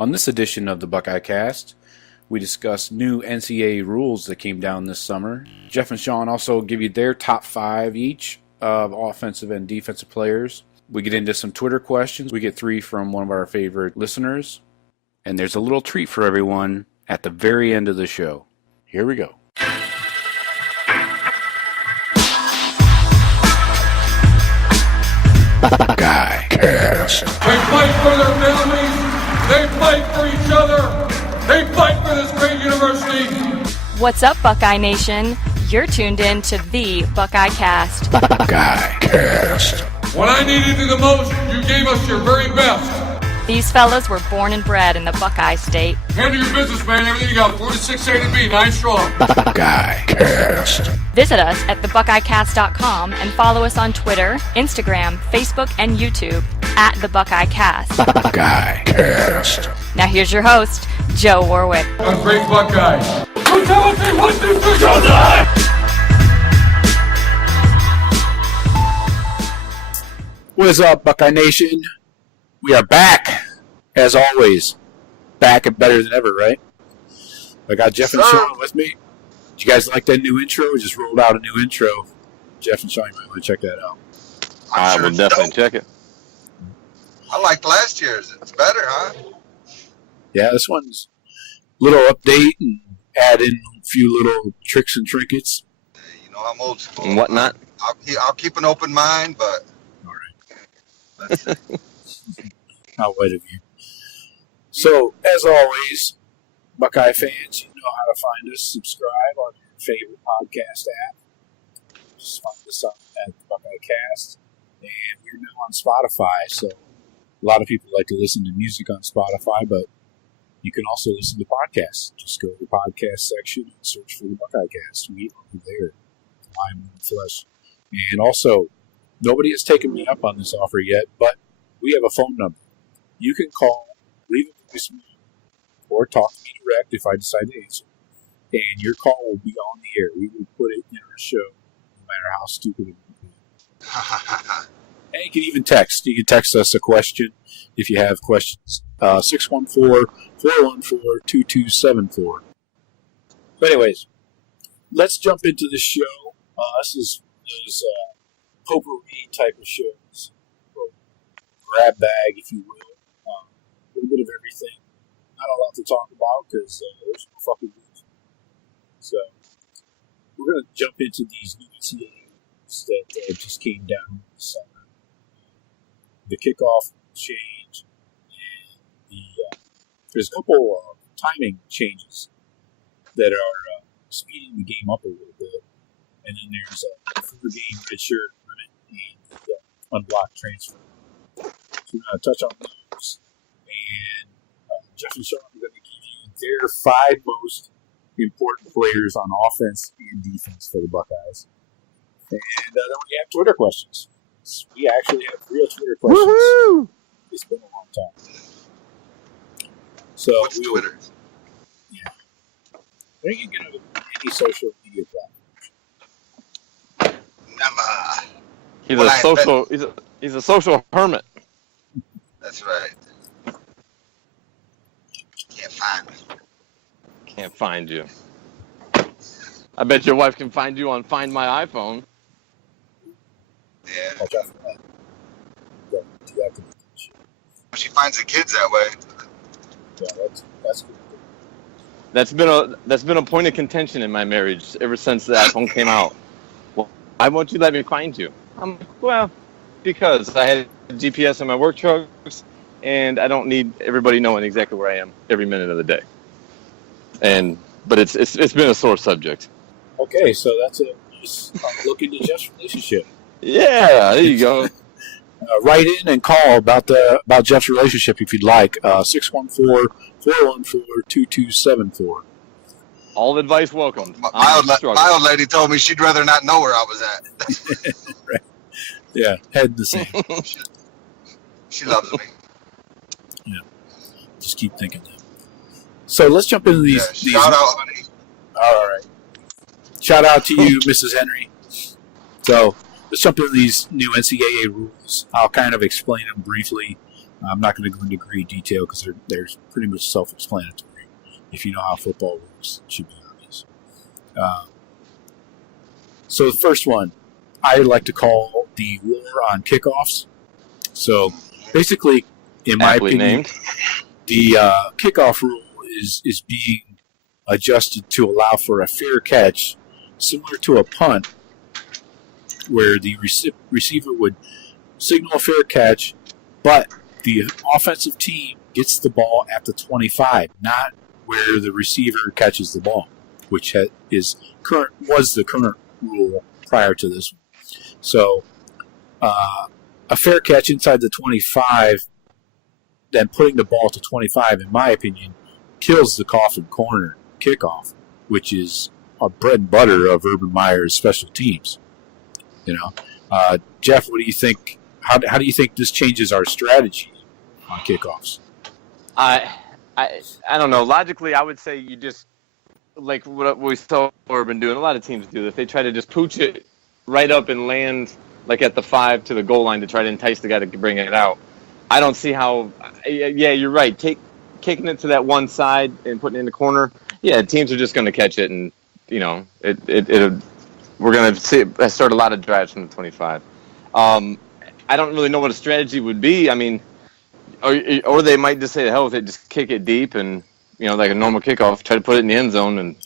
On this edition of the Buckeye Cast, we discuss new NCAA rules that came down this summer. Jeff and Shawn also give you their top 5 each of offensive and defensive players. We get into some Twitter questions. We get 3 from one of our favorite listeners. And there's a little treat for everyone at the very end of the show. Here we go. Buckeye Cast. They fight for their families. They fight for each other. They fight for this great university. What's up, Buckeye Nation? You're tuned in to the Buckeye Cast. Buckeye Cast. When I needed you the most, you gave us your very best. These fellas were born and bred in the Buckeye State. Handle your business, man. Everything you got. 4 to 6 A to B, 9 strong. Buckeye Cast. Visit us at thebuckeyecast.com and follow us on Twitter, Instagram, Facebook, and YouTube at the Buckeye Cast. Buckeye Cast. Now here's your host, Joe Warwick. A great Buckeye. 2, 7, 1, 2, 3, go time! What's up, Buckeye Nation? We are back, as always. Back and better than ever, right? I got Jeff and Shawn with me. Did you guys like that new intro? We just rolled out a new intro. Jeff and Shawn, you might want to check that out. I will definitely check it. I liked last year's. It's better, huh? Yeah, this one's a little update and add in a few little tricks and trinkets. You know, I'm old school. And whatnot. I'll keep an open mind, but... All right. That's it. How white of you. So, as always, Buckeye fans, you know how to find us. Subscribe on your favorite podcast app. Just find us at the Buckeye Cast. And we're now on Spotify, so a lot of people like to listen to music on Spotify, but you can also listen to podcasts. Just go to the podcast section and search for the Buckeye Cast. We are there. I'm in the flesh. And also, nobody has taken me up on this offer yet, but we have a phone number. You can call, leave a voicemail, or talk to me direct if I decide to answer. And your call will be on the air. We will put it in our show, no matter how stupid it may be. And you can even text. You can text us a question if you have questions. 614-414-2274. But anyways, let's jump into the show. This is potpourri type of shows. Grab bag, if you will. A little bit of everything. Not a lot to talk about because there's no fucking news. So, we're going to jump into these new NCAA rules that just came down this summer. The kickoff change, and there's a couple timing changes that are speeding the game up a little bit. And then there's a 4-game redshirt limit and unblocked transfer. So we're going to touch on those. And Jeff and Shawn are going to give you their 5 most important players on offense and defense for the Buckeyes. And then we have Twitter questions. We actually have real Twitter questions. Woo-hoo! It's been a long time. So what's Twitter? Yeah. I think you can get on any social media platform. Never. He's a social hermit. That's right. Can't find me. Can't find you. I bet your wife can find you on Find My iPhone. Yeah. Watch out for that. Yeah, deactivate that shit. She finds the kids that way. Yeah, that's good. That's been a point of contention in my marriage ever since the iPhone came out. Well, why won't you let me find you? I'm like, well, because I had GPS in my work trucks, and I don't need everybody knowing exactly where I am every minute of the day. But it's been a sore subject. Okay, so that's a nice look into Jeff's relationship. Yeah, there you go. Write in and call about Jeff's relationship if you'd like. 614-414-2274. All advice welcome. My old lady told me she'd rather not know where I was at. Right. Yeah, head in the sand. She loves me. Yeah, just keep thinking that. So let's jump into these. Shout out, honey. All right. Shout out to you, Mrs. Henry. So let's jump into these new NCAA rules. I'll kind of explain them briefly. I'm not going to go into great detail because they're pretty much self-explanatory. If you know how football works, it should be obvious. So the first one, I like to call the war on kickoffs. So basically, in my Aptly opinion, named. the kickoff rule is being adjusted to allow for a fair catch, similar to a punt, where the receiver would signal a fair catch, but the offensive team gets the ball at the 25, not where the receiver catches the ball, which was the current rule prior to this one. So a fair catch inside the 25, then putting the ball to 25, in my opinion, kills the coffin corner kickoff, which is a bread and butter of Urban Meyer's special teams. Jeff, what do you think? How do you think this changes our strategy on kickoffs? I don't know. Logically, I would say you just, like what we saw Urban do, and a lot of teams do, if they try to just pooch it right up and land like at the 5 to the goal line to try to entice the guy to bring it out. I don't see how. Yeah, you're right. Kicking it to that one side and putting it in the corner. Yeah, teams are just going to catch it, and we're going to start a lot of drives from the 25. I don't really know what a strategy would be. I mean, or they might just say, hell with it, just kick it deep and, like a normal kickoff, try to put it in the end zone and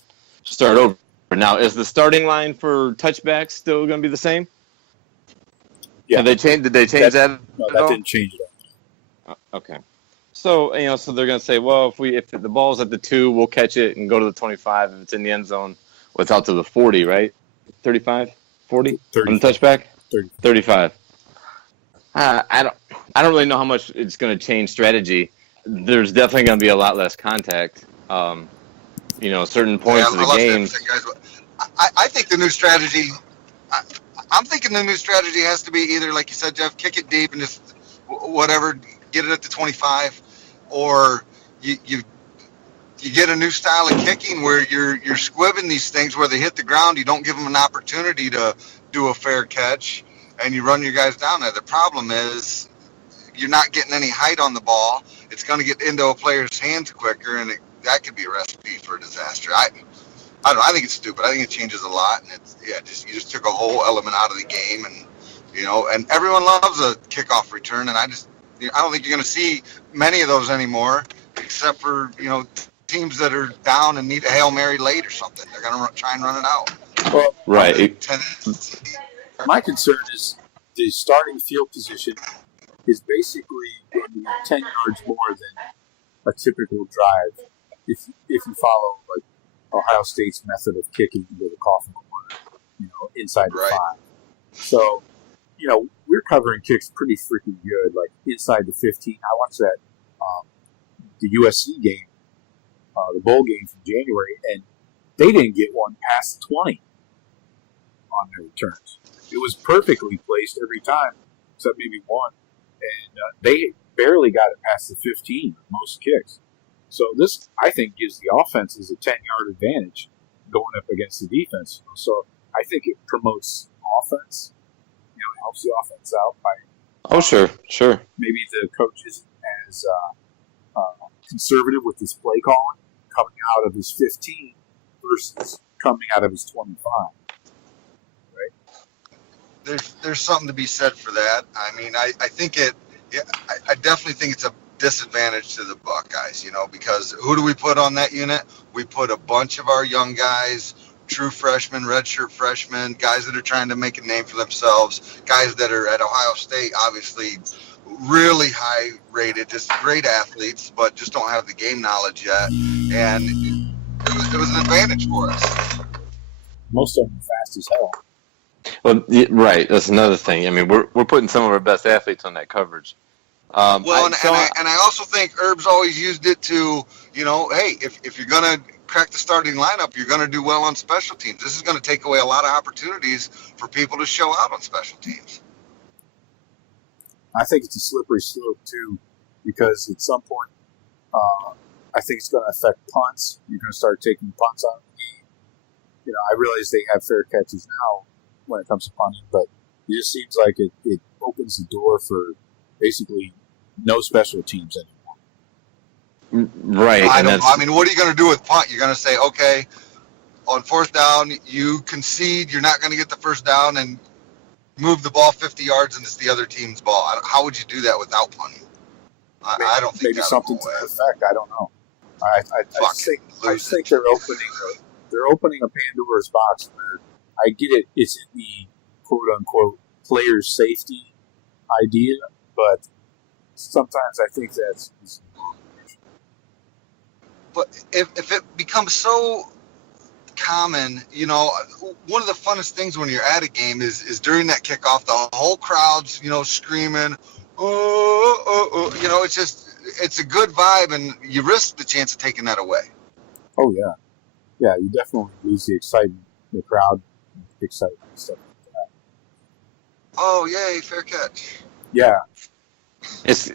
start over. Now, is the starting line for touchbacks still going to be the same? Yeah. Did they change that? No, that didn't change it. Okay. So, so they're going to say, well, if the ball's at the 2, we'll catch it and go to the 25. If it's in the end zone, well, it's out to the 40, right? 35? 40? 30. On the touchback? 30. 35. I don't really know how much it's going to change strategy. There's definitely going to be a lot less contact. Certain points of the game. I think the new strategy. I'm thinking the new strategy has to be either, like you said, Jeff, kick it deep and just whatever, get it at the 25, or you get a new style of kicking where you're squibbing these things where they hit the ground. You don't give them an opportunity to do a fair catch, and you run your guys down there. The problem is you're not getting any height on the ball. It's going to get into a player's hands quicker, and that could be a recipe for disaster. I don't know. I think it's stupid. I think it changes a lot, and you just took a whole element out of the game, and and everyone loves a kickoff return, and I don't think you're going to see many of those anymore, except for teams that are down and need a Hail Mary late or something. They're going to try and run it out. Well, right. My concern is the starting field position is basically going to be 10 yards more than a typical drive if you follow like Ohio State's method of kicking into the coffin corner, inside the 5. So, we're covering kicks pretty freaking good, like inside the 15. I watched that the USC game, the bowl game from January, and they didn't get one past the 20 on their returns. It was perfectly placed every time, except maybe one, and they barely got it past the 15 on most kicks. So this, I think, gives the offenses a 10-yard advantage going up against the defense. So I think it promotes offense. It helps the offense out by. Oh, sure. Maybe the coach isn't as conservative with his play calling, coming out of his 15 versus coming out of his 25. Right? There's something to be said for that. I mean, I think I definitely think it's a disadvantage to the Buckeyes, because who do we put on that unit? We put a bunch of our young guys, true freshmen, redshirt freshmen, guys that are trying to make a name for themselves, guys that are at Ohio State, obviously really high rated, just great athletes, but just don't have the game knowledge yet. And it was an advantage for us. Most of them fast as hell. Well, right. That's another thing. I mean, we're putting some of our best athletes on that coverage. And I also think Herb's always used it to, hey, if you're going to crack the starting lineup, you're going to do well on special teams. This is going to take away a lot of opportunities for people to show out on special teams. I think it's a slippery slope, too, because at some point, I think it's going to affect punts. You're going to start taking punts out of the game. I realize they have fair catches now when it comes to punting, but it just seems like it opens the door for basically no special teams anymore. Right. I and don't. that's, I mean, what are you going to do with punt? You're going to say, okay, on fourth down, you concede, you're not going to get the first down, and move the ball 50 yards, and it's the other team's ball. How would you do that without punting? I don't think Maybe something to that effect. I don't know. I think they're opening a Pandora's box where I get it. It's in the quote unquote player safety idea, but sometimes I think that's. But if it becomes so common, one of the funnest things when you're at a game is during that kickoff, the whole crowd's, screaming, it's a good vibe, and you risk the chance of taking that away. Oh yeah. Yeah, you definitely lose the excitement, the crowd excitement and stuff like that. Oh, yay, fair catch. Yeah. it's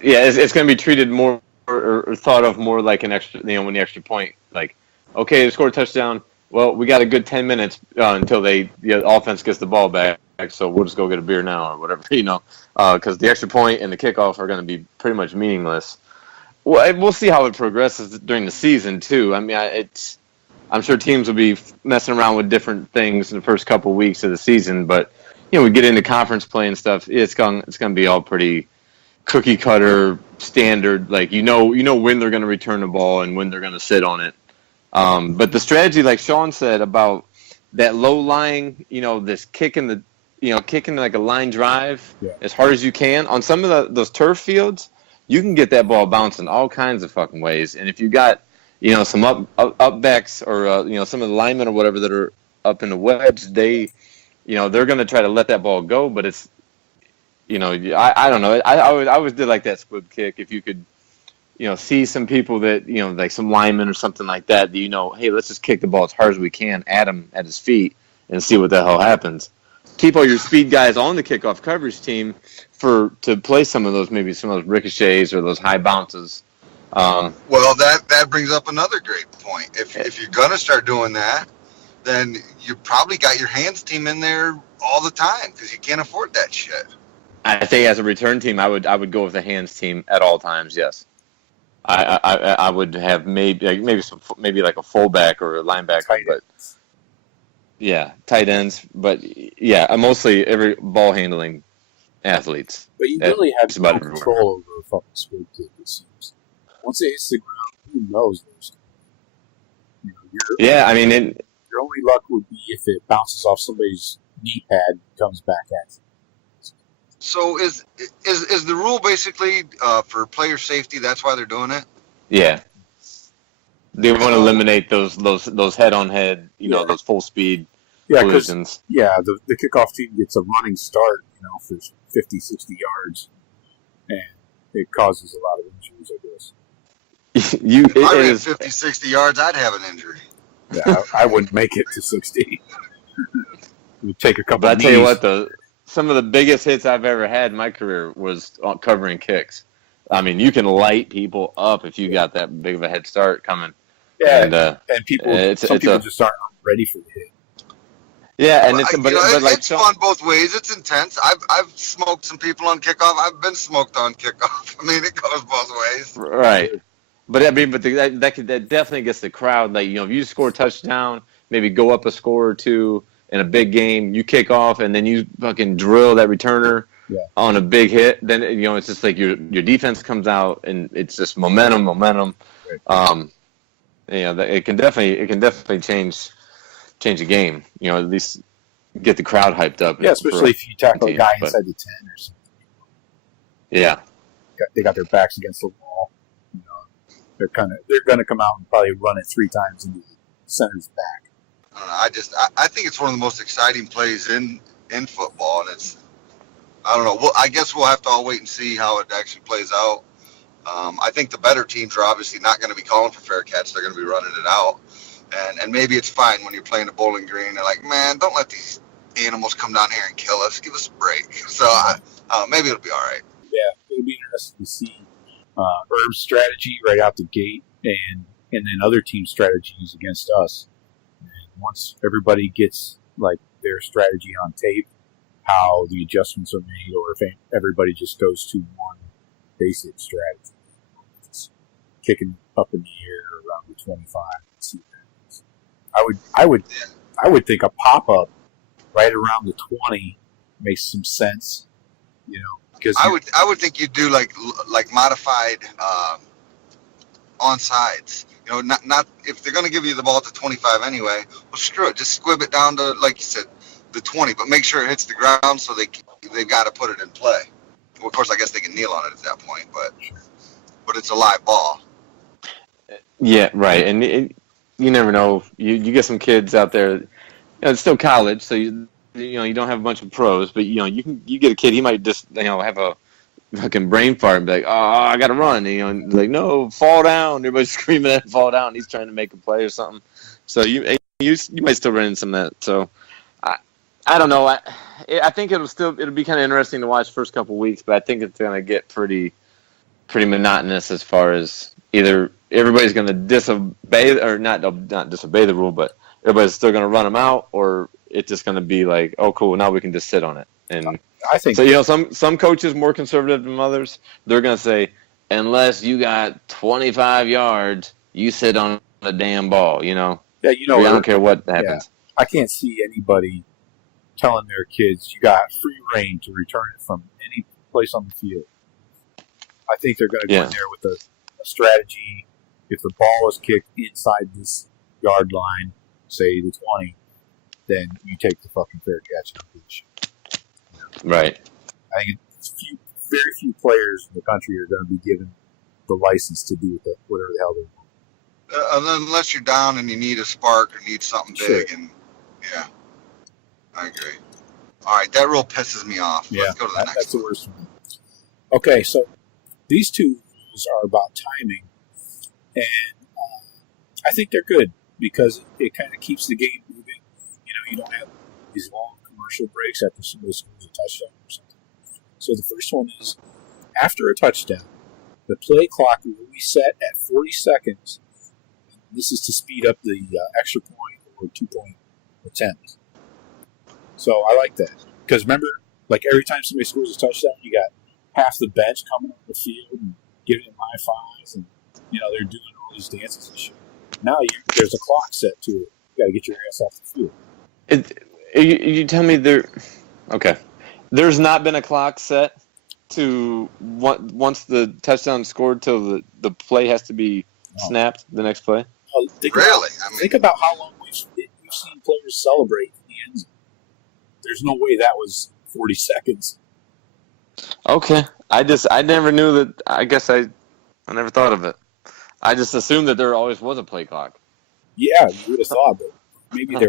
going to be treated more or thought of more like an extra, when the extra point, like, okay, they scored a touchdown. Well, we got a good 10 minutes until the offense gets the ball back, so we'll just go get a beer now or whatever, because the extra point and the kickoff are going to be pretty much meaningless. Well, we'll see how it progresses during the season too. I mean, I'm sure teams will be messing around with different things in the first couple of weeks of the season, but we get into conference play and stuff. It's going to be all pretty cookie cutter, standard. Like when they're going to return the ball and when they're going to sit on it. But the strategy, like Shawn said, about that low lying, this kicking like a line drive as hard as you can on some of those turf fields, you can get that ball bouncing all kinds of fucking ways. And if you got, some up backs or, some of the linemen or whatever that are up in the wedge, they're going to try to let that ball go. But it's, I don't know. I always did like that squib kick. If you could, see some people that, like some linemen or something like that, hey, let's just kick the ball as hard as we can at him at his feet and see what the hell happens. Keep all your speed guys on the kickoff coverage team to play some of those ricochets or those high bounces. Well, that brings up another great point. If you're going to start doing that, then you probably got your hands team in there all the time because you can't afford that shit. I think as a return team, I would go with the hands team at all times. Yes. I would have maybe like a fullback or a linebacker, but tight ends. But mostly every ball handling athletes. But you really have no control over a fucking squib kick. It seems once it hits the ground, who knows? Your only luck would be if it bounces off somebody's knee pad and comes back at you. So is the rule basically for player safety? That's why they're doing it. Yeah, they want to eliminate those head on head, those full speed collisions. Yeah, the kickoff team gets a running start, for 50, 60 yards, and it causes a lot of injuries, I guess. If I ran 50, 60 yards, I'd have an injury. Yeah, I wouldn't make it to 60. It would take a couple. But I tell you what, some of the biggest hits I've ever had in my career was covering kicks. I mean, you can light people up if you got that big of a head start coming. Yeah, and people just aren't ready for the hit. Yeah, and it's fun both ways. It's intense. I've smoked some people on kickoff. I've been smoked on kickoff. I mean, it goes both ways. Right. But that definitely gets the crowd. Like, if you score a touchdown, maybe go up a score or two in a big game, you kick off, and then you fucking drill that returner on a big hit. Then it's just like your defense comes out, and it's just momentum. Right. It can definitely change a game. At least get the crowd hyped up. Yeah, especially if you tackle a guy inside the 10 or something. Yeah, they got their backs against the wall. They're going to come out and probably run it 3 times into the center's back. I think it's one of the most exciting plays in football, and I don't know. Well, I guess we'll have to all wait and see how it actually plays out. I think the better teams are obviously not going to be calling for fair catch. They're going to be running it out, and maybe it's fine when you're playing a Bowling Green. They're like, man, don't let these animals come down here and kill us. Give us a break. So maybe it'll be all right. Yeah, it'll be interesting to see Herb's strategy right out the gate, and then other team strategies against us. Once everybody gets like their strategy on tape, how the adjustments are made, or if everybody just goes to one basic strategy. Just kicking up in the air around the 25. And see what happens. I would think a pop up right around the 20 makes some sense. Because I would think you'd do like modified onsides. Not if they're going to give you the ball to 25 anyway. Well, screw it, just squib it down to, like you said, the 20, but make sure it hits the ground so they've got to put it in play. Well, of course, I guess they can kneel on it at that point, but it's a live ball. Yeah, right. And you never know. You get some kids out there. It's still college, so you don't have a bunch of pros, but you get a kid. He might just have a fucking brain fart and be like, "Oh, I got to run." And, like, "No, fall down!" Everybody's screaming at him, "Fall down!" He's trying to make a play or something. So you might still run into some of that. So I don't know. I think it'll be kind of interesting to watch the first couple weeks, but I think it's going to get pretty monotonous as far as either everybody's going to disobey or not disobey the rule, but everybody's still going to run them out, or it's just going to be like, oh, cool, now we can just sit on it. And I think so. Some coaches more conservative than others. They're going to say, unless you got 25 yards, you sit on the damn ball. Yeah, I don't care what happens. Yeah, I can't see anybody telling their kids you got free reign to return it from any place on the field. I think they're going to go in there with a strategy. If the ball is kicked inside this yard line, say the 20, then you take the fucking fair catch and finish. Right. I think very few players in the country are going to be given the license to do whatever the hell they want. Unless you're down and you need a spark or need something big, and yeah, I agree. All right, that rule pisses me off. Yeah, Let's go to the next. That's the worst one. Okay, so these two rules are about timing, and I think they're good because it kind of keeps the game moving. You don't have these long commercial breaks after somebody scores a touchdown or something. So the first one is, after a touchdown, the play clock will be set at 40 seconds. This is to speed up the extra point or 2-point attempt. So I like that. Because remember, like every time somebody scores a touchdown, you got half the bench coming on the field and giving them high fives, and they're doing all these dances and shit. Now there's a clock set to it. You got to get your ass off the field. You tell me okay. There's not been a clock set to once the touchdown scored till the play has to be snapped. The next play. Really? Think about how long we've seen players celebrate in the end zone. There's no way that was 40 seconds. Okay, I never knew that. I guess I never thought of it. I just assumed that there always was a play clock. Yeah, you would have thought, but maybe they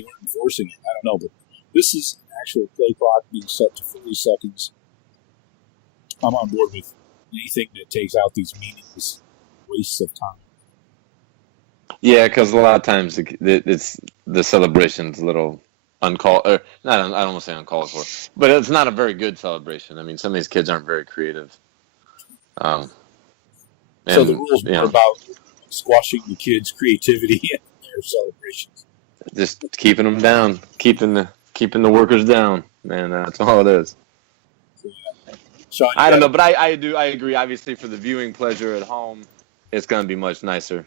weren't enforcing it. I don't know, but this is an actual play clock being set to 40 seconds. I'm on board with anything that takes out these meaningless wastes of time. Yeah, because a lot of times it's the celebration's a little uncalled, or not. I don't want to say uncalled for, but it's not a very good celebration. I mean, some of these kids aren't very creative. So the rules are about squashing the kids' creativity in their celebrations. Just keeping them down, keeping the workers down, man. That's all it is. Shawn, I don't know, but I agree. Obviously, for the viewing pleasure at home, it's going to be much nicer.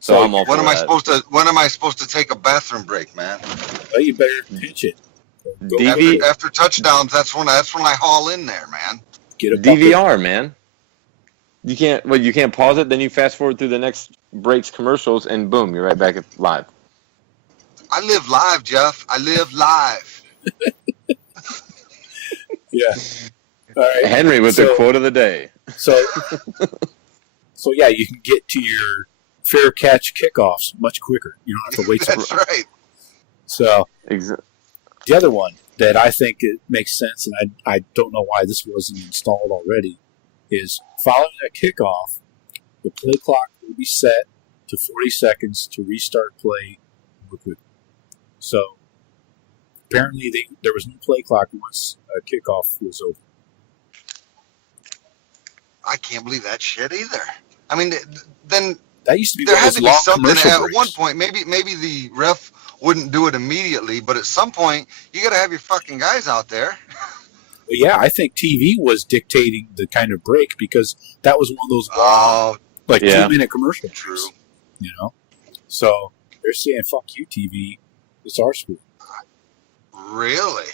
So I'm all for that. When am I supposed to take a bathroom break, man? Well, you better pitch it. After touchdowns, that's when I haul in there, man. Get a DVR, man. You can't pause it. Then you fast forward through the next breaks commercials, and boom, you're right back at live. I live live, Jeff. I live live. Yeah. All right. Henry with the quote of the day. So yeah, you can get to your fair catch kickoffs much quicker. You don't have to wait. That's right. So exactly. The other one that I think it makes sense, and I don't know why this wasn't installed already, is following a kickoff, the play clock will be set to 40 seconds to restart play more quickly. So apparently there was no play clock once a kickoff was over. I can't believe that shit either. I mean, then that used to be there had to be something at breaks. one point. Maybe the ref wouldn't do it immediately, but at some point you got to have your fucking guys out there. But yeah, I think TV was dictating the kind of break because that was one of those long, 2-minute commercial breaks. True. You know? So they're saying, fuck you, TV. It's our sport. Really?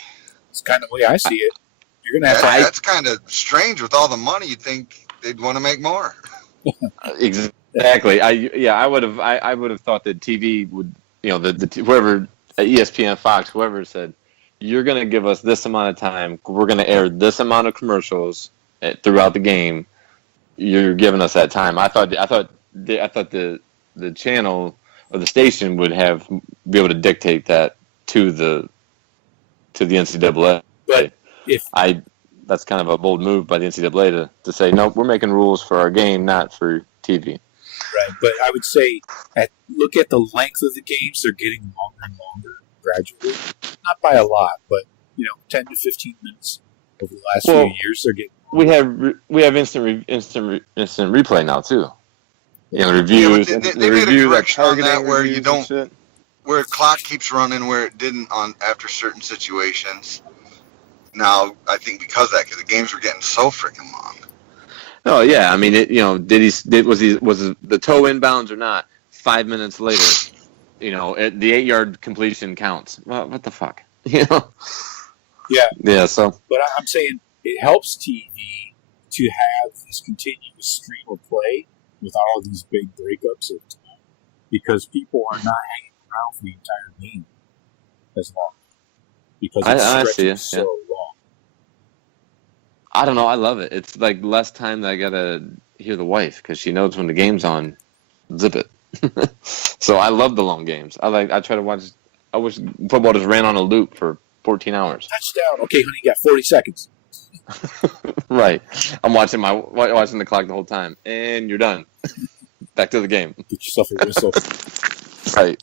It's kind of the way I see it. You're going to have That's kind of strange. With all the money, you'd think they'd want to make more. Exactly. I would have thought that TV would, whoever, ESPN, Fox, whoever said, you're going to give us this amount of time. We're going to air this amount of commercials throughout the game. You're giving us that time. I thought the channel or the station would be able to dictate that to the NCAA. But that's kind of a bold move by the NCAA to say, nope, we're making rules for our game, not for TV. Right, but I would say, look at the length of the games. They're getting longer and longer gradually. Not by a lot, but 10 to 15 minutes over the last few years. They're getting longer. We have instant replay now too. Reviews. They made a correction on that where you don't, where clock keeps running where it didn't after certain situations. Now I think because the games were getting so freaking long. Oh yeah, I mean, was the toe inbounds or not? 5 minutes later, the 8-yard completion counts. Well, what the fuck, Yeah. Yeah. So, but I'm saying it helps TV to have this continuous stream of play without all these big breakups of time, because people are not hanging around for the entire game as long because it's stretching so long. I don't know. I love it. It's like less time that I gotta hear the wife because she knows when the game's on. Zip it. So I love the long games. I try to watch. I wish football just ran on a loop for 14 hours. Touchdown. Okay, honey, you got 40 seconds. Right. I'm watching the clock the whole time, and you're done. Back to the game. Get yourself a whistle. Right.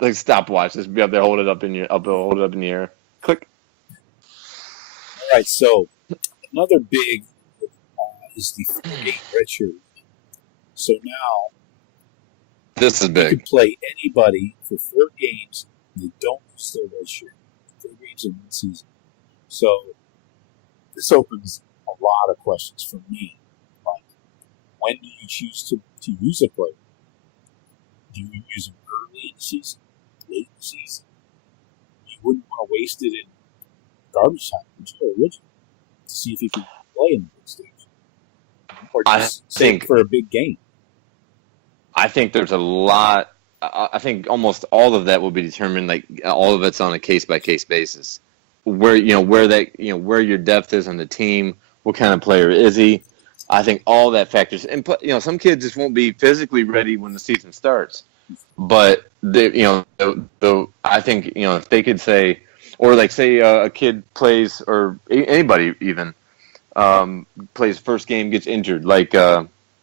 Like stopwatch. Just be up there, hold it up in the air. Click. All right. So another big is the 4-game redshirt. So now this is big. You can play anybody for 4 games. They don't lose their redshirt. 4 games in one season. So this opens a lot of questions for me. Like, when do you choose to use a player? Do you use him early in the season, late in the season? You wouldn't want to waste it in garbage time, would you, originally, to see if he can play in the big stage, or just save for a big game. I think there's a lot. I think almost all of that will be determined. Like all of it's on a case by case basis. Where your depth is on the team. What kind of player is he? I think all that factors. And some kids just won't be physically ready when the season starts. But I think if they could say, or like say a kid plays, or anybody even plays first game, gets injured, like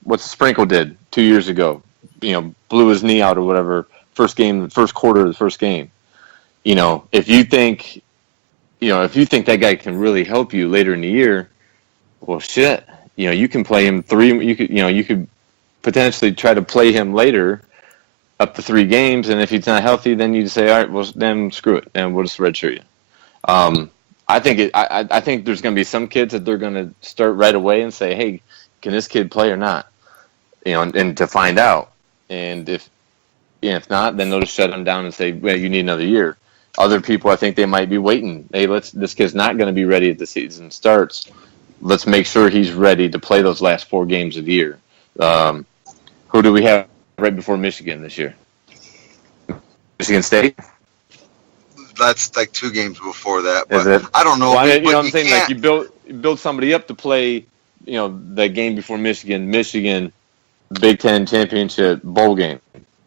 what Sprinkle did 2 years ago. Blew his knee out or whatever. First quarter of the first game. If you think that guy can really help you later in the year, well, shit. You can play him 3. You could potentially try to play him later, up to 3 games, and if he's not healthy, then you say, all right, well, then screw it, and we'll just redshirt you. I think there's going to be some kids that they're going to start right away and say, hey, can this kid play or not? And to find out, and if not, then they'll just shut him down and say, well, you need another year. Other people, I think they might be waiting. Hey, this kid's not going to be ready if the season starts. Let's make sure he's ready to play those last 4 games of the year. Who do we have right before Michigan this year? Michigan State? That's like 2 games before that. Is but it? I don't know. Well, what I'm saying? Like you build somebody up to play, the game before Michigan, Big Ten championship bowl game.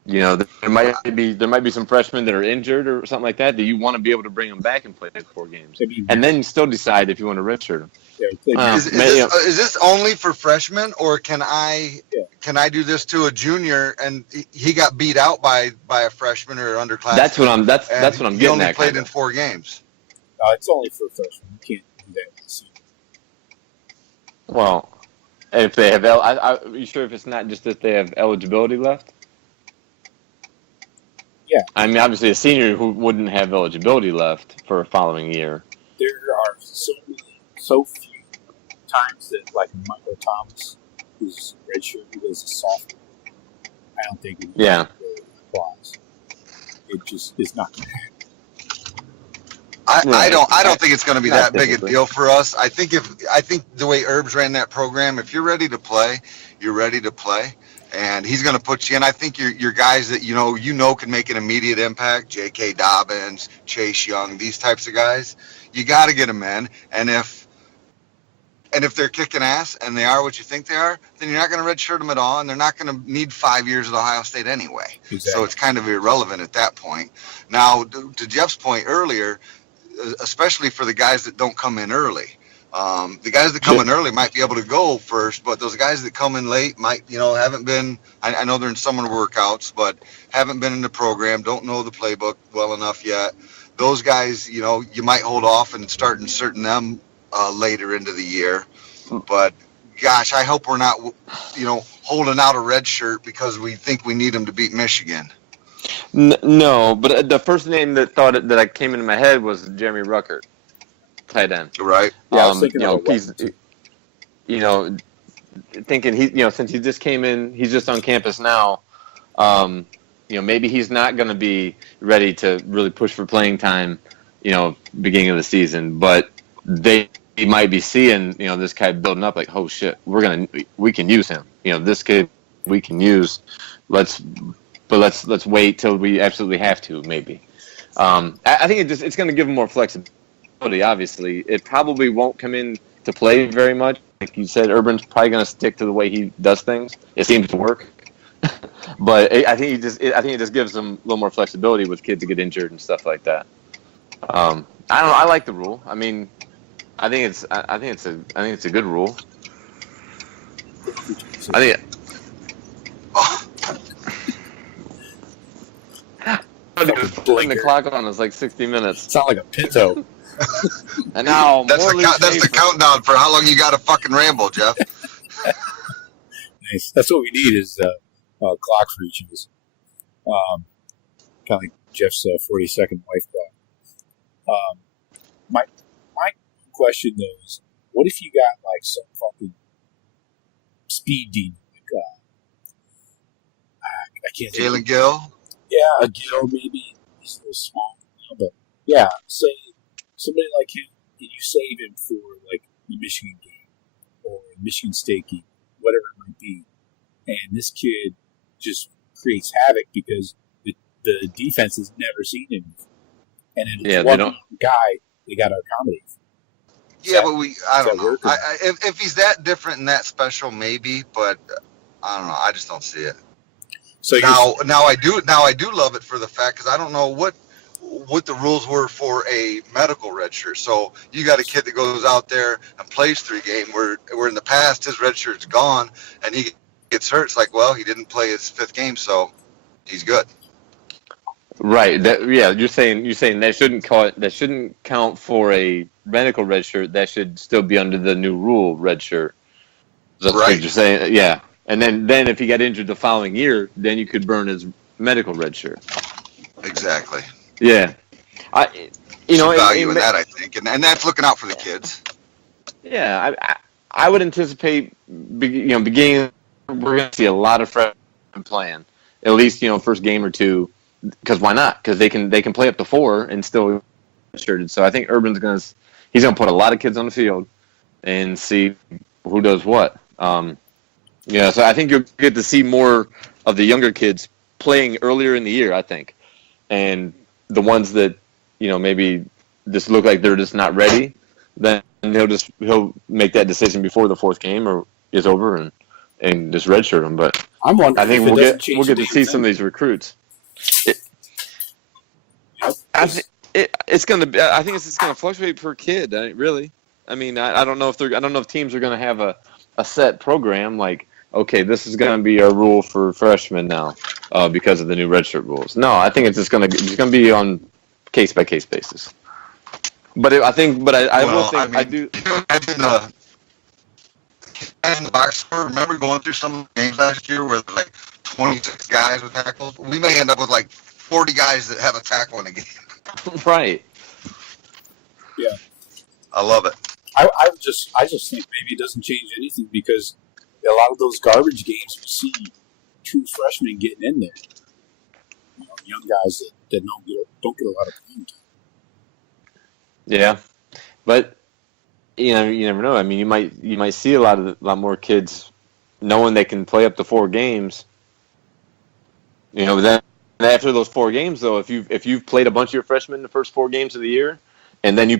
There might be some freshmen that are injured or something like that. Do you want to be able to bring them back and play 4 games, and then still decide if you want to redshirt them? Is this only for freshmen, or can I do this to a junior and he got beat out by a freshman or underclassman? That's what I'm getting he only at. Played in 4 games. No, it's only for freshmen. You can't do that. Well, if they have, are you sure if it's not just that they have eligibility left? Yeah. I mean, obviously, a senior who wouldn't have eligibility left for a following year, there are so few times that like Michael Thomas, who's redshirt, who does a sophomore. I don't think it really applies. It just is not going to happen. I don't think it's going to be that big a deal for us. I think the way Herbs ran that program, if you're ready to play, you're ready to play, and he's going to put you in. I think your guys that you know can make an immediate impact. J.K. Dobbins, Chase Young, these types of guys, you got to get them in. And if they're kicking ass and they are what you think they are, then you're not going to redshirt them at all, and they're not going to need 5 years at Ohio State anyway. Exactly. So it's kind of irrelevant at that point. Now, to Jeff's point earlier, especially for the guys that don't come in early. The guys that come in early might be able to go first, but those guys that come in late might, haven't been, I know they're in summer workouts, but haven't been in the program, don't know the playbook well enough yet. Those guys, you might hold off and start inserting them later into the year. But gosh, I hope we're not, holding out a red shirt because we think we need them to beat Michigan. No, but the first name that came into my head was Jeremy Ruckert, tight end. Right. Yeah, I was thinking thinking he, since he just came in, he's just on campus now. Maybe he's not going to be ready to really push for playing time, beginning of the season. But they might be seeing, this guy building up like, oh shit, we can use him. This kid we can use. Let's wait till we absolutely have to, maybe. I think it's going to give him more flexibility, obviously. It probably won't come in to play very much. Like you said, Urban's probably going to stick to the way he does things. It seems to work. But I think it just gives them a little more flexibility with kids that get injured and stuff like that. I don't know. I like the rule. I mean, I think it's a good rule. I think. Putting the clock on is like 60 minutes. Sound like a Pinto. And now that's the countdown for how long you got to fucking ramble, Jeff. Nice. That's what we need is clock for each of us. Kind of like Jeff's 40-second wife clock. My question though is, what if you got like some fucking speed demon? Like, I can't. Jalen Gill. Yeah, a Gill maybe. He's a little small, but yeah, say somebody like him, and you save him for like the Michigan game or Michigan State game, whatever it might be, and this kid just creates havoc because the defense has never seen him, and it's one guy they got to accommodate. Yeah, but I don't know. If he's that different and that special, maybe, but I don't know. I just don't see it. So now I do love it for the fact, because I don't know what the rules were for a medical redshirt. So you got a kid that goes out there and plays 3 games where in the past his redshirt's gone and he gets hurt. It's like, well, he didn't play his 5th game, so he's good. Right. You're saying that shouldn't count for a medical redshirt. That should still be under the new rule redshirt. That's right. What you're saying. Yeah. And then if he got injured the following year, then you could burn his medical red shirt. Exactly. Yeah. Value in that, I think, and that's looking out for the kids. Yeah, I would anticipate, beginning, we're going to see a lot of freshmen playing, at least first game or two, because why not? Because they can play up to 4 and still redshirted. So I think Urban's going to put a lot of kids on the field and see who does what. So I think you'll get to see more of the younger kids playing earlier in the year, I think. And the ones that, maybe just look like they're just not ready, then he'll make that decision before the 4th game is over and just redshirt them. But I think we'll get to see some of these recruits. I think it's going to fluctuate per kid, really. I mean, I don't know if teams are going to have a set program like, okay, this is going to be our rule for freshmen now because of the new redshirt rules. No, I think it's going to be on case by case basis. But I do. In the box score, remember going through some games last year where there's like 26 guys with tackles? We may end up with like 40 guys that have a tackle in a game. Right. Yeah. I love it. I just think maybe it doesn't change anything because a lot of those garbage games we see true freshmen getting in there. Young guys that don't get a lot of playing time. Yeah, but you never know. I mean, you might see a lot more kids knowing they can play up to 4 games. Then after those 4 games, though, if you've played a bunch of your freshmen the first 4 games of the year, and then you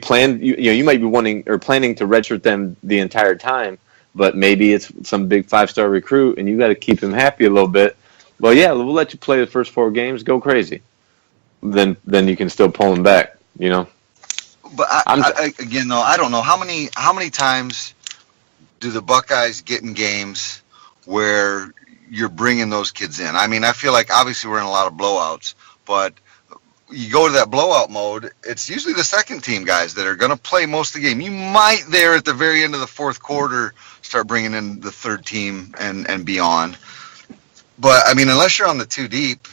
might be wanting or planning to redshirt them the entire time, but maybe it's some big 5-star recruit, and you got to keep them happy a little bit. Well, yeah, we'll let you play the first 4 games, go crazy. Then you can still pull them back, But again, though, I don't know how many times do the Buckeyes get in games where you're bringing those kids in. I mean, I feel like obviously we're in a lot of blowouts, but you go to that blowout mode, it's usually the second team guys that are going to play most of the game. You might there at the very end of the fourth quarter start bringing in the third team and beyond. But, I mean, unless you're on the 2 deep,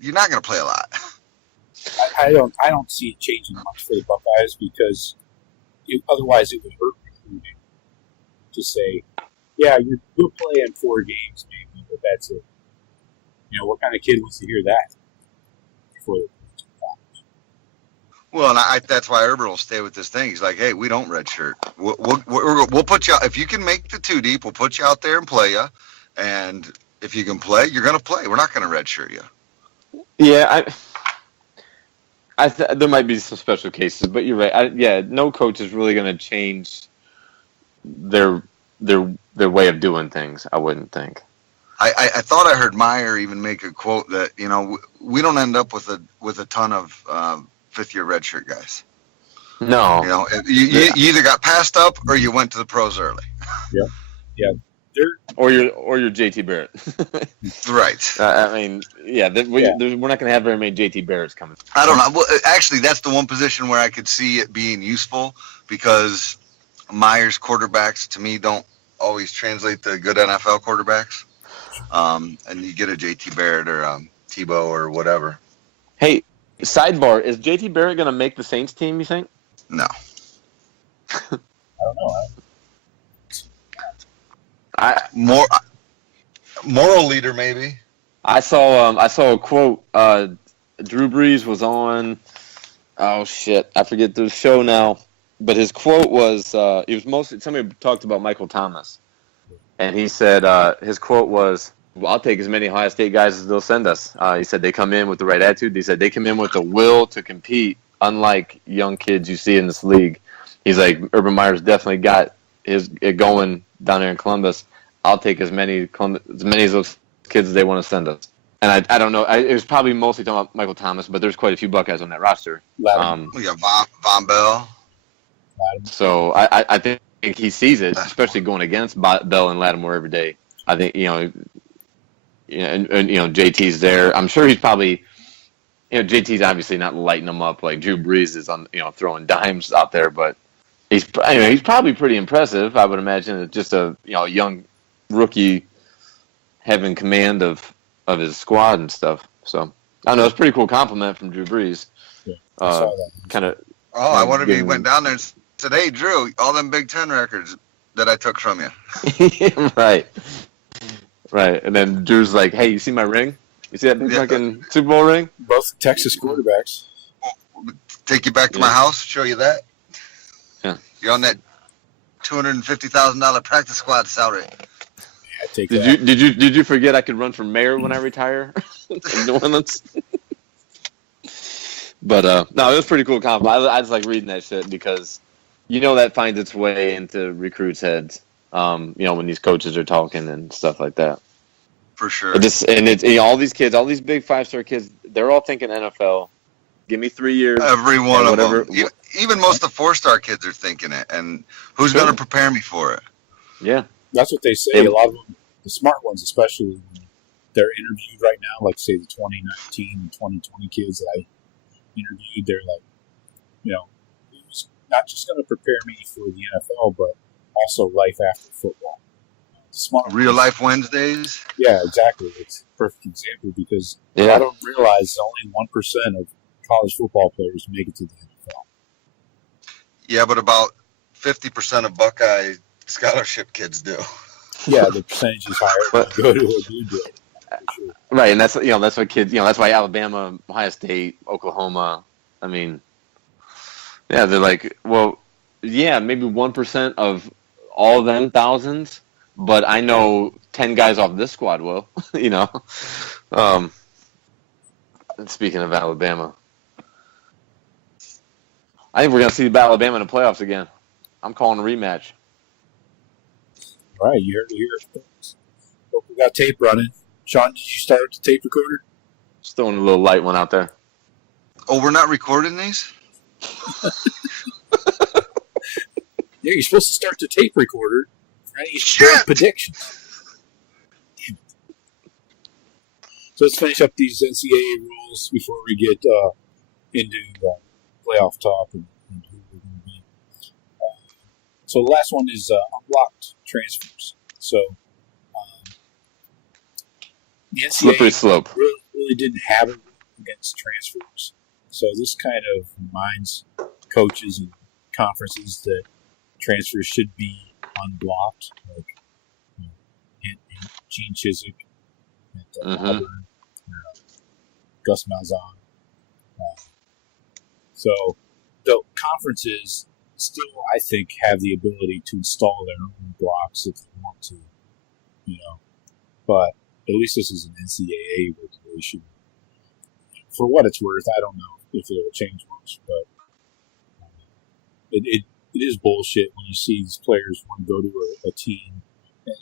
you're not going to play a lot. I don't see it changing much for the Buckeyes because otherwise it would hurt recruiting to say, yeah, you'll play in 4 games maybe, but that's it. What kind of kid wants to hear that before they play 2 games? Well, and that's why Urban will stay with this thing. He's like, hey, we don't redshirt. We'll put you out. If you can make the 2 deep, we'll put you out there and play you. And if you can play, you're going to play. We're not going to redshirt you. Yeah, there might be some special cases, but you're right. No coach is really going to change their way of doing things. I wouldn't think. I thought I heard Meyer even make a quote that we don't end up with a ton of 5th-year redshirt guys. No, you either got passed up or you went to the pros early. Yeah. Or you're JT Barrett. Right. I mean, we're not going to have very many JT Barretts coming. I don't know. Well, actually, that's the one position where I could see it being useful because Meyer's quarterbacks, to me, don't always translate to good NFL quarterbacks. And you get a JT Barrett or Tebow or whatever. Hey, sidebar, is JT Barrett going to make the Saints team, you think? No. I don't know. Moral leader, maybe. I saw a quote. Drew Brees was on. Oh shit, I forget the show now. But his quote was it was mostly somebody talked about Michael Thomas, and he said his quote was, well, "I'll take as many Ohio State guys as they'll send us." He said they come in with the right attitude. He said they come in with the will to compete, unlike young kids you see in this league. He's like, Urban Meyer's definitely got it going down there in Columbus. I'll take as many of those kids as they want to send us. And I don't know. It was probably mostly talking about Michael Thomas, but there's quite a few Buckeyes on that roster. We got Von Bell. So I think he sees it, especially going against Bell and Lattimore every day. I think and JT's there. I'm sure he's probably JT's obviously not lighting them up like Drew Brees is on throwing dimes out there, but he's probably pretty impressive. I would imagine it's just a young rookie having command of his squad and stuff. So I don't know. It's a pretty cool compliment from Drew Brees. Yeah, I saw that. Kind of. Oh, I wonder if he went down there and said, "Hey, Drew, all them Big Ten records that I took from you." Right. And then Drew's like, "Hey, you see my ring? You see that big fucking Super Bowl ring?" Both Texas quarterbacks. Take you back to my house, show you that. Yeah. You're on that $250,000 practice squad salary. Yeah, take that. Did you forget I could run for mayor when I retire in New Orleans? But no, it was a pretty cool compliment. I just like reading that shit because that finds its way into recruits' heads. When these coaches are talking and stuff like that. For sure. It's all these kids, all these big 5-star kids, they're all thinking NFL. Give me 3 years. Every one of them. Even most of the 4-star kids are thinking it. And who's going to prepare me for it? Yeah. That's what they say. A lot of them, the smart ones especially, when they're interviewed right now, like say the 2019 and 2020 kids that I interviewed, they're like, it was not just going to prepare me for the NFL, but also life after football. Smart Real life Wednesdays? Yeah, exactly. It's a perfect example because I don't realize only 1% of college football players make it to the NFL. Yeah, but about 50% of Buckeye scholarship kids do. Yeah, the percentage is higher But- to go to a blue day. For sure. Right, and that's what kids, that's why Alabama, Ohio State, Oklahoma, I mean, yeah, they're like, well, yeah, maybe 1% of all them thousands, but I know 10 guys off this squad will, and speaking of Alabama, I think we're going to see Alabama in the playoffs again. I'm calling a rematch. All right, you heard it here. Hope we got tape running. Shawn, did you start the tape recorder? Just throwing a little light one out there. Oh, we're not recording these? Yeah, you're supposed to start the tape recorder for any Shit! predictions. Damn it. So let's finish up these NCAA rules before we get into playoff talk and who we're going to be. So the last one is unblocked transfers. So the NCAA Slippery slope. really didn't have it against transfers. So this kind of reminds coaches and conferences that transfers should be unblocked, like Gene Chizik at Auburn, Gus Malzahn. So the conferences still, I think, have the ability to install their own blocks if they want to, But at least this is an NCAA regulation. For what it's worth, I don't know if it'll change much, but it is bullshit when you see these players want to go to a team. And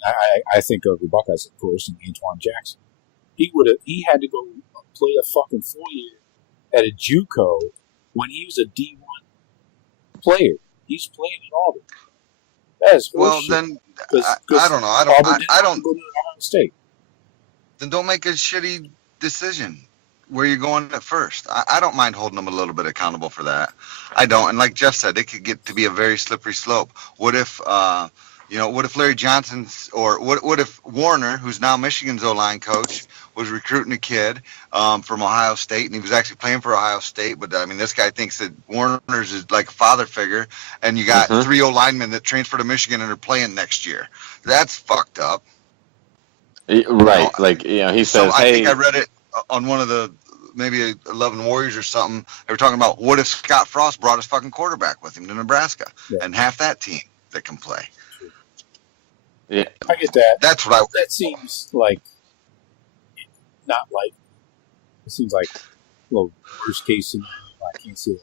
I think of the Buckeyes, of course, and Antoine Jackson. He had to go play a fucking 4 year at a JUCO when he was a D1 player. He's playing at Auburn. That is Well, horseshit. then, 'Cause I don't know. Auburn didn't I don't. go to Ohio State. Then don't make a shitty decision where you're going at first. I don't mind holding them a little bit accountable for that. I don't. And like Jeff said, it could get to be a very slippery slope. What if, what if Larry Johnson's, or what if Warner, who's now Michigan's O-line coach, was recruiting a kid from Ohio State, and he was actually playing for Ohio State, but I mean, this guy thinks that Warner's is like a father figure, and you got 3 O-linemen that transfer to Michigan and are playing next year. That's fucked up. Right, he says, So I hey, think I read it on one of the maybe 11 Warriors or something. They were talking about what if Scott Frost brought his fucking quarterback with him to Nebraska, and half that team that can play. yeah, I get that. That's what That seems like not like. It seems like worst case scenario. I can't see that.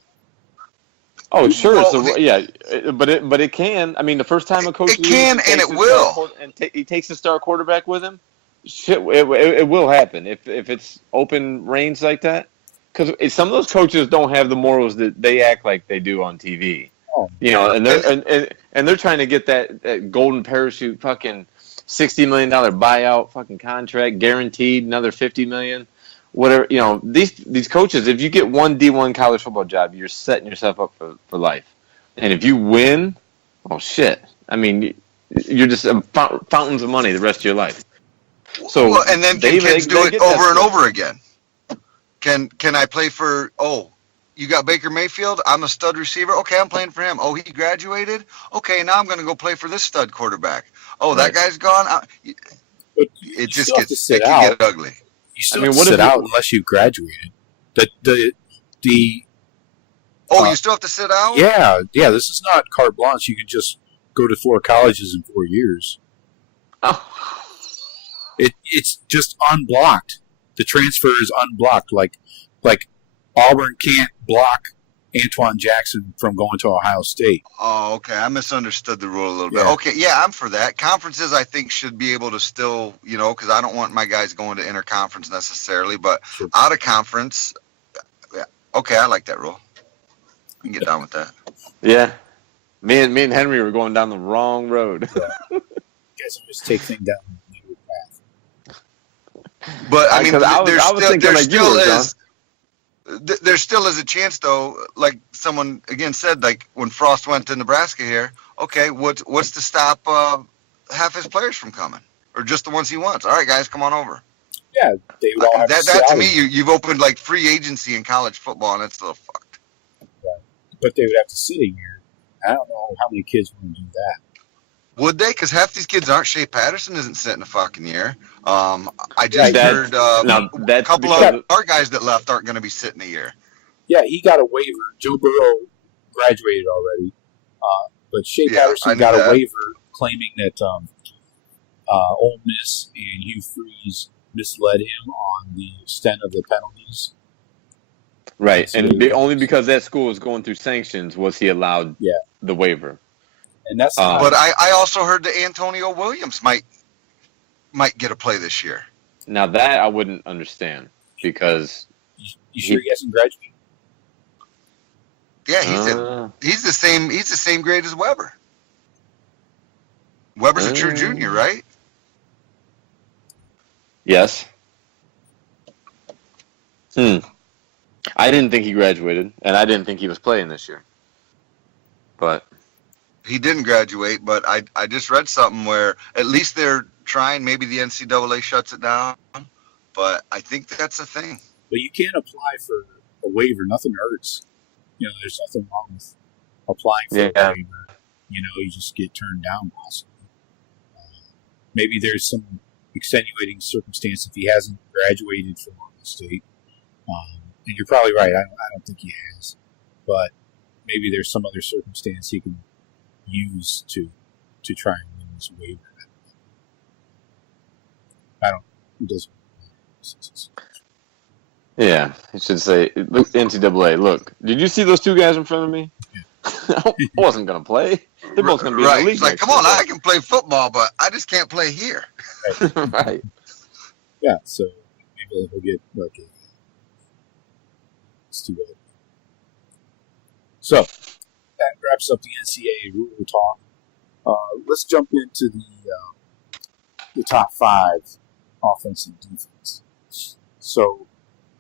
oh, sure. Well, So but it can. I mean, the first time a coach it can and it will. He takes the star quarterback with him. Shit, it will happen if it's open range like that. Because some of those coaches don't have the morals that they act like they do on TV. Oh, And they're trying to get that golden parachute fucking $60 million buyout fucking contract, guaranteed another $50 million. Whatever, these coaches, if you get one D1 college football job, you're setting yourself up for life. And if you win, oh shit. I mean, you're just fountains of money the rest of your life. So and then can kids do it over and over again? Can I play for, you got Baker Mayfield, I'm a stud receiver, okay, I'm playing for him. Oh, he graduated? Okay, now I'm going to go play for this stud quarterback. Oh, that guy's gone? It just can get ugly. You still have to sit out unless you graduated. You still have to sit out? Yeah. This is not carte blanche. You can just go to 4 colleges in 4 years. Oh. It's just unblocked. The transfer is unblocked. Like Auburn can't block Antoine Jackson from going to Ohio State. Oh, okay. I misunderstood the rule a little bit. Yeah. Okay, yeah, I'm for that. Conferences, I think, should be able to still, because I don't want my guys going to interconference necessarily, but out of conference, okay, I like that rule. I can get down with that. Yeah. Me and Henry were going down the wrong road. Yeah. You guys always take things down the negative path. But, I mean, there still is a chance, though, like someone, again, said, like when Frost went to Nebraska here, okay, what's to stop half his players from coming? Or just the ones he wants? All right, guys, come on over. Yeah, they would all have that to me, you've opened like free agency in college football, and it's a little fucked. Right. But they would have to sit a year I don't know how many kids want to do that. Would they? Because half these kids aren't. Shea Patterson isn't sitting a fucking year. I just That's- heard now, a that's couple because of our guys that left aren't going to be sitting a year. Yeah, he got a waiver. Joe Burrow graduated already, but Shea Yeah, I Patterson knew got a that. waiver claiming that Ole Miss and Hugh Freeze misled him on the extent of the penalties. right, So- and only because that school was going through sanctions was he allowed the waiver. And that's But I also heard that Antonio Williams might get a play this year. Now that I wouldn't understand because you sure he hasn't graduated? Yeah, he's the same grade as Weber. Weber's a true junior, right? yes. I didn't think he graduated, and I didn't think he was playing this year. But He didn't graduate, but I just read something where at least they're trying. Maybe the NCAA shuts it down, but I think that's a thing. But you can't apply for a waiver. Nothing hurts. There's nothing wrong with applying for a waiver. You just get turned down possibly. Maybe there's some extenuating circumstance if he hasn't graduated from Oregon State. And you're probably right. I don't think he has. But maybe there's some other circumstance he can use to try and win this waiver. I don't. It doesn't. yeah, I should say look, NCAA. Look, did you see those two guys in front of me? I wasn't gonna play. They're both gonna be in the league. It's like, come on, I can play football, but I just can't play here. right. Yeah. So maybe he'll get like a. It's too bad. So that wraps up the NCAA rule talk. Let's jump into the top 5 offense and defense. So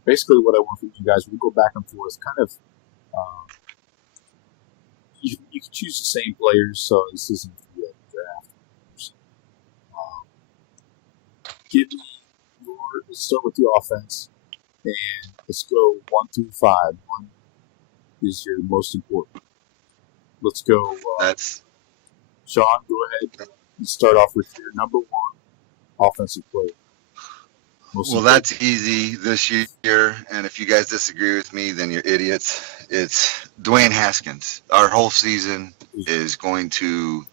basically, what I want from you guys, we'll go back and forth. Kind of, you can choose the same players, so this isn't the draft. Give me let's start with the offense, and let's go 1 through 5. 1 is your most important. Let's go. That's Shawn, go ahead and start off with your number 1 offensive player. well, that's easy this year. And if you guys disagree with me, then you're idiots. It's Dwayne Haskins. Our whole season is going to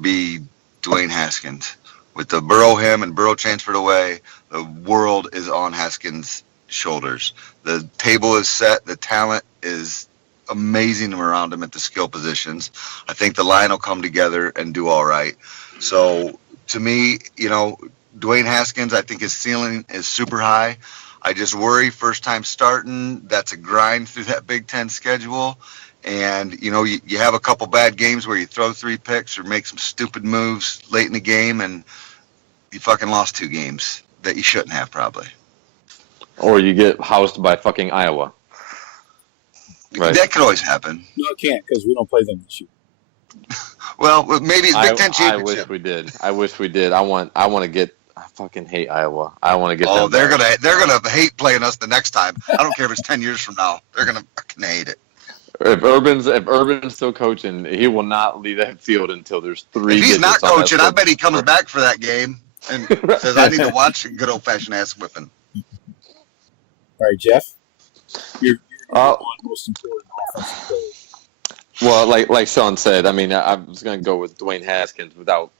be Dwayne Haskins. With the Burrow and Burrow transferred away, the world is on Haskins' shoulders. The table is set. The talent is amazing around him at the skill positions. I think the line will come together and do all right. So to me, Dwayne Haskins, I think his ceiling is super high. I just worry first time starting. That's a grind through that Big Ten schedule. And, you have a couple bad games where you throw 3 picks or make some stupid moves late in the game and you fucking lost 2 games that you shouldn't have probably. Or you get housed by fucking Iowa. Right. That could always happen. No, it can't because we don't play them this year. Well, maybe it's Big Ten I championship. wish we did. I want to get. I fucking hate Iowa. I want to get. Oh, them they're back. gonna hate playing us the next time. I don't care if it's 10 years from now. They're gonna fucking hate it. If Urban's still coaching, he will not leave that field until there's 3. If he's not digits on that coaching, I football. bet he comes back for that game and says, "I need to watch a good old fashioned ass whipping." All right, Jeff, you're Uh, one most important offensive player. Well, like Shawn said, I mean, I was going to go with Dwayne Haskins without,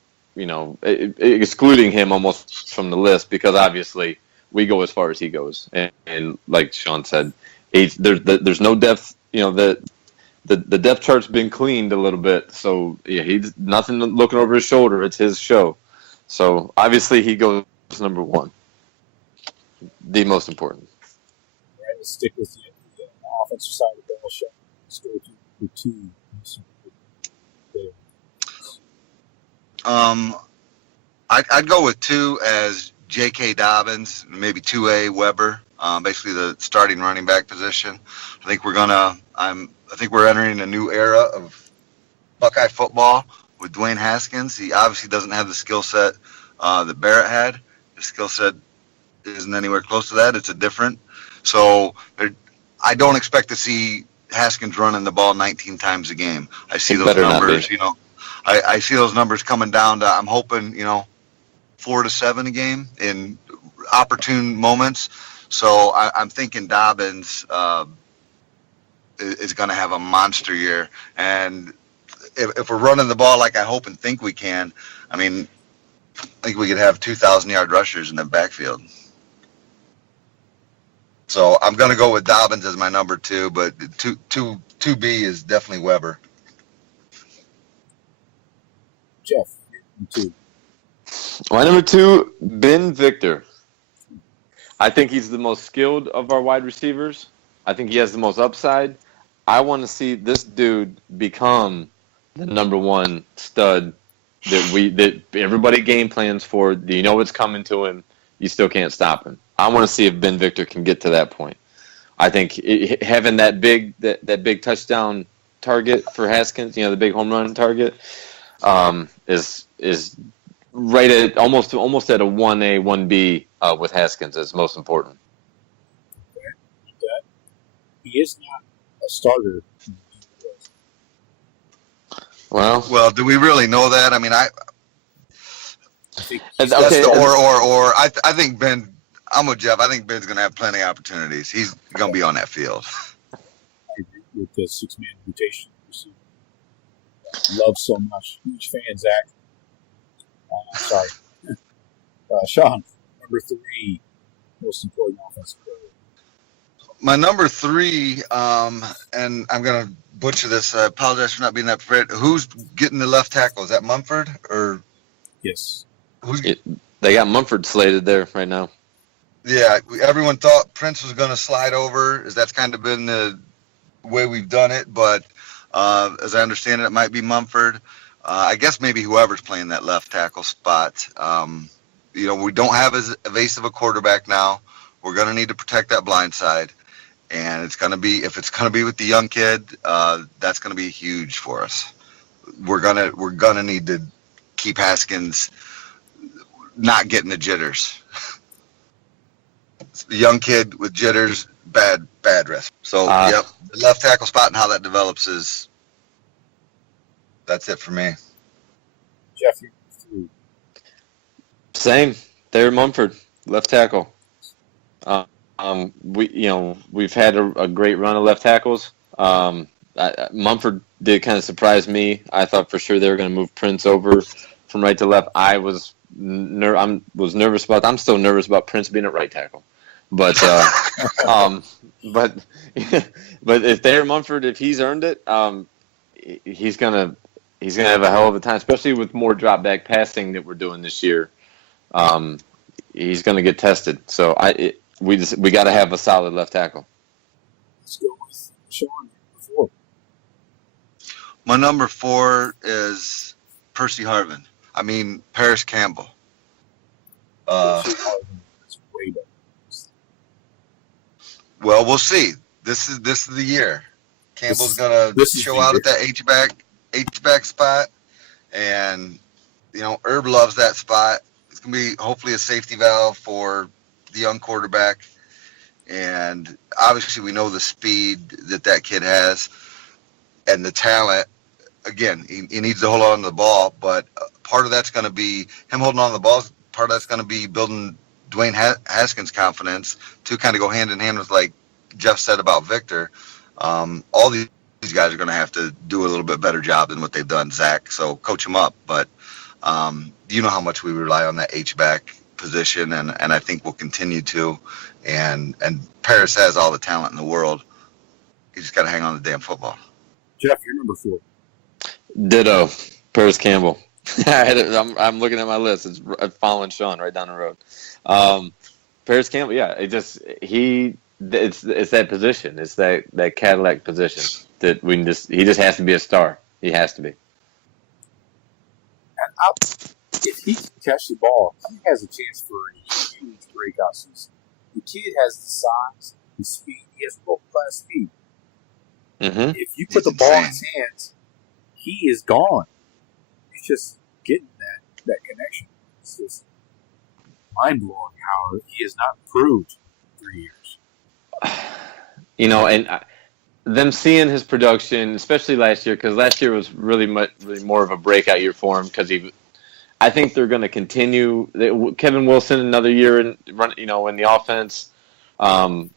excluding him almost from the list because obviously we go as far as he goes, and like Shawn said, there's no depth. The depth chart's been cleaned a little bit, so yeah, he's nothing looking over his shoulder. It's his show, so obviously he goes number 1, the most important. All right, let's stick with you. The offensive side of the ball, Shawn. Let's go to the 2 most important players. I'd go with 2 as J.K. Dobbins, maybe 2A Weber, basically the starting running back position. I think we're entering a new era of Buckeye football with Dwayne Haskins. He obviously doesn't have the skill set that Barrett had. His skill set isn't anywhere close to that. It's a different. So I don't expect to see Haskins running the ball 19 times a game. I see It those better not numbers, be. I see those numbers coming down to, I'm hoping, 4 to 7 a game in opportune moments. So I'm thinking Dobbins is going to have a monster year. And if we're running the ball like I hope and think we can, I mean, I think we could have 2,000-yard rushers in the backfield. So I'm going to go with Dobbins as my number 2, but 2B is definitely Weber. Jeff, number 2. My number 2, Ben Victor. I think he's the most skilled of our wide receivers. I think he has the most upside. I want to see this dude become the number 1 stud that everybody game plans for. You know what's coming to him. You still can't stop him. I want to see if Ben Victor can get to that point. I think having that big touchdown target for Haskins, the big home run target, is right at almost at a 1A, 1B with Haskins is most important. He is not a starter. Well, do we really know that? I mean, I think that's the I think Ben. I'm with Jeff. I think Ben's going to have plenty of opportunities. He's going to be on that field. I agree with the 6-man rotation. Love so much. Huge fan, Zach. Sorry. Shawn, number 3, most important offensive player. My number 3, and I'm going to butcher this. I apologize for not being that prepared. Who's getting the left tackle? Is that Mumford or? Yes. They got Mumford slated there right now. Yeah, everyone thought Prince was going to slide over, as that's kind of been the way we've done it. But as I understand it, it might be Mumford. I guess maybe whoever's playing that left tackle spot. We don't have as evasive a quarterback now. We're going to need to protect that blind side. And if it's going to be with the young kid, that's going to be huge for us. We're gonna need to keep Haskins not getting the jitters. The young kid with jitters, bad risk. So, the left tackle spot and how that develops that's it for me. Jeff, Same. There, Mumford, left tackle. We've had a great run of left tackles. Mumford did kind of surprise me. I thought for sure they were going to move Prince over from right to left. I was nervous about. I'm still nervous about Prince being at right tackle. But but if they're Mumford, if he's earned it, he's gonna have a hell of a time, especially with more drop back passing that we're doing this year. He's gonna get tested. So we got to have a solid left tackle. Let's go with Shawn, number 4. My number 4 is Percy Harvin. I mean Paris Campbell. That's way better. Well, we'll see. This is the year. Campbell's gonna show out at that H-back spot, and Herb loves that spot. It's gonna be hopefully a safety valve for the young quarterback, and obviously we know the speed that kid has and the talent. Again, he needs to hold on to the ball, but part of that's going to be him holding on to the ball. Part of that's going to be building Dwayne Haskins' confidence to kind of go hand in hand with, like Jeff said about Victor. All these guys are going to have to do a little bit better job than what they've done, Zach. So coach them up. But you know how much we rely on that H-back position, and I think we'll continue to. And Paris has all the talent in the world. You just got to hang on to the damn football. Jeff, you're number 4. Ditto. Paris Campbell. I'm looking at my list. It's following Shawn right down the road. Paris Campbell, yeah. It's that position. It's that Cadillac position that he just has to be a star. He has to be. If he can catch the ball, he has a chance for a huge breakout season. The kid has the size, the speed. He has world-class speed. Mm-hmm. If you put the ball in his hands, he is gone. He's just getting that connection. It's just mind-blowing how he has not improved in 3 years. them seeing his production, especially last year, because last year was really more of a breakout year for him. Because I think they're going to continue. Kevin Wilson another year in the offense, and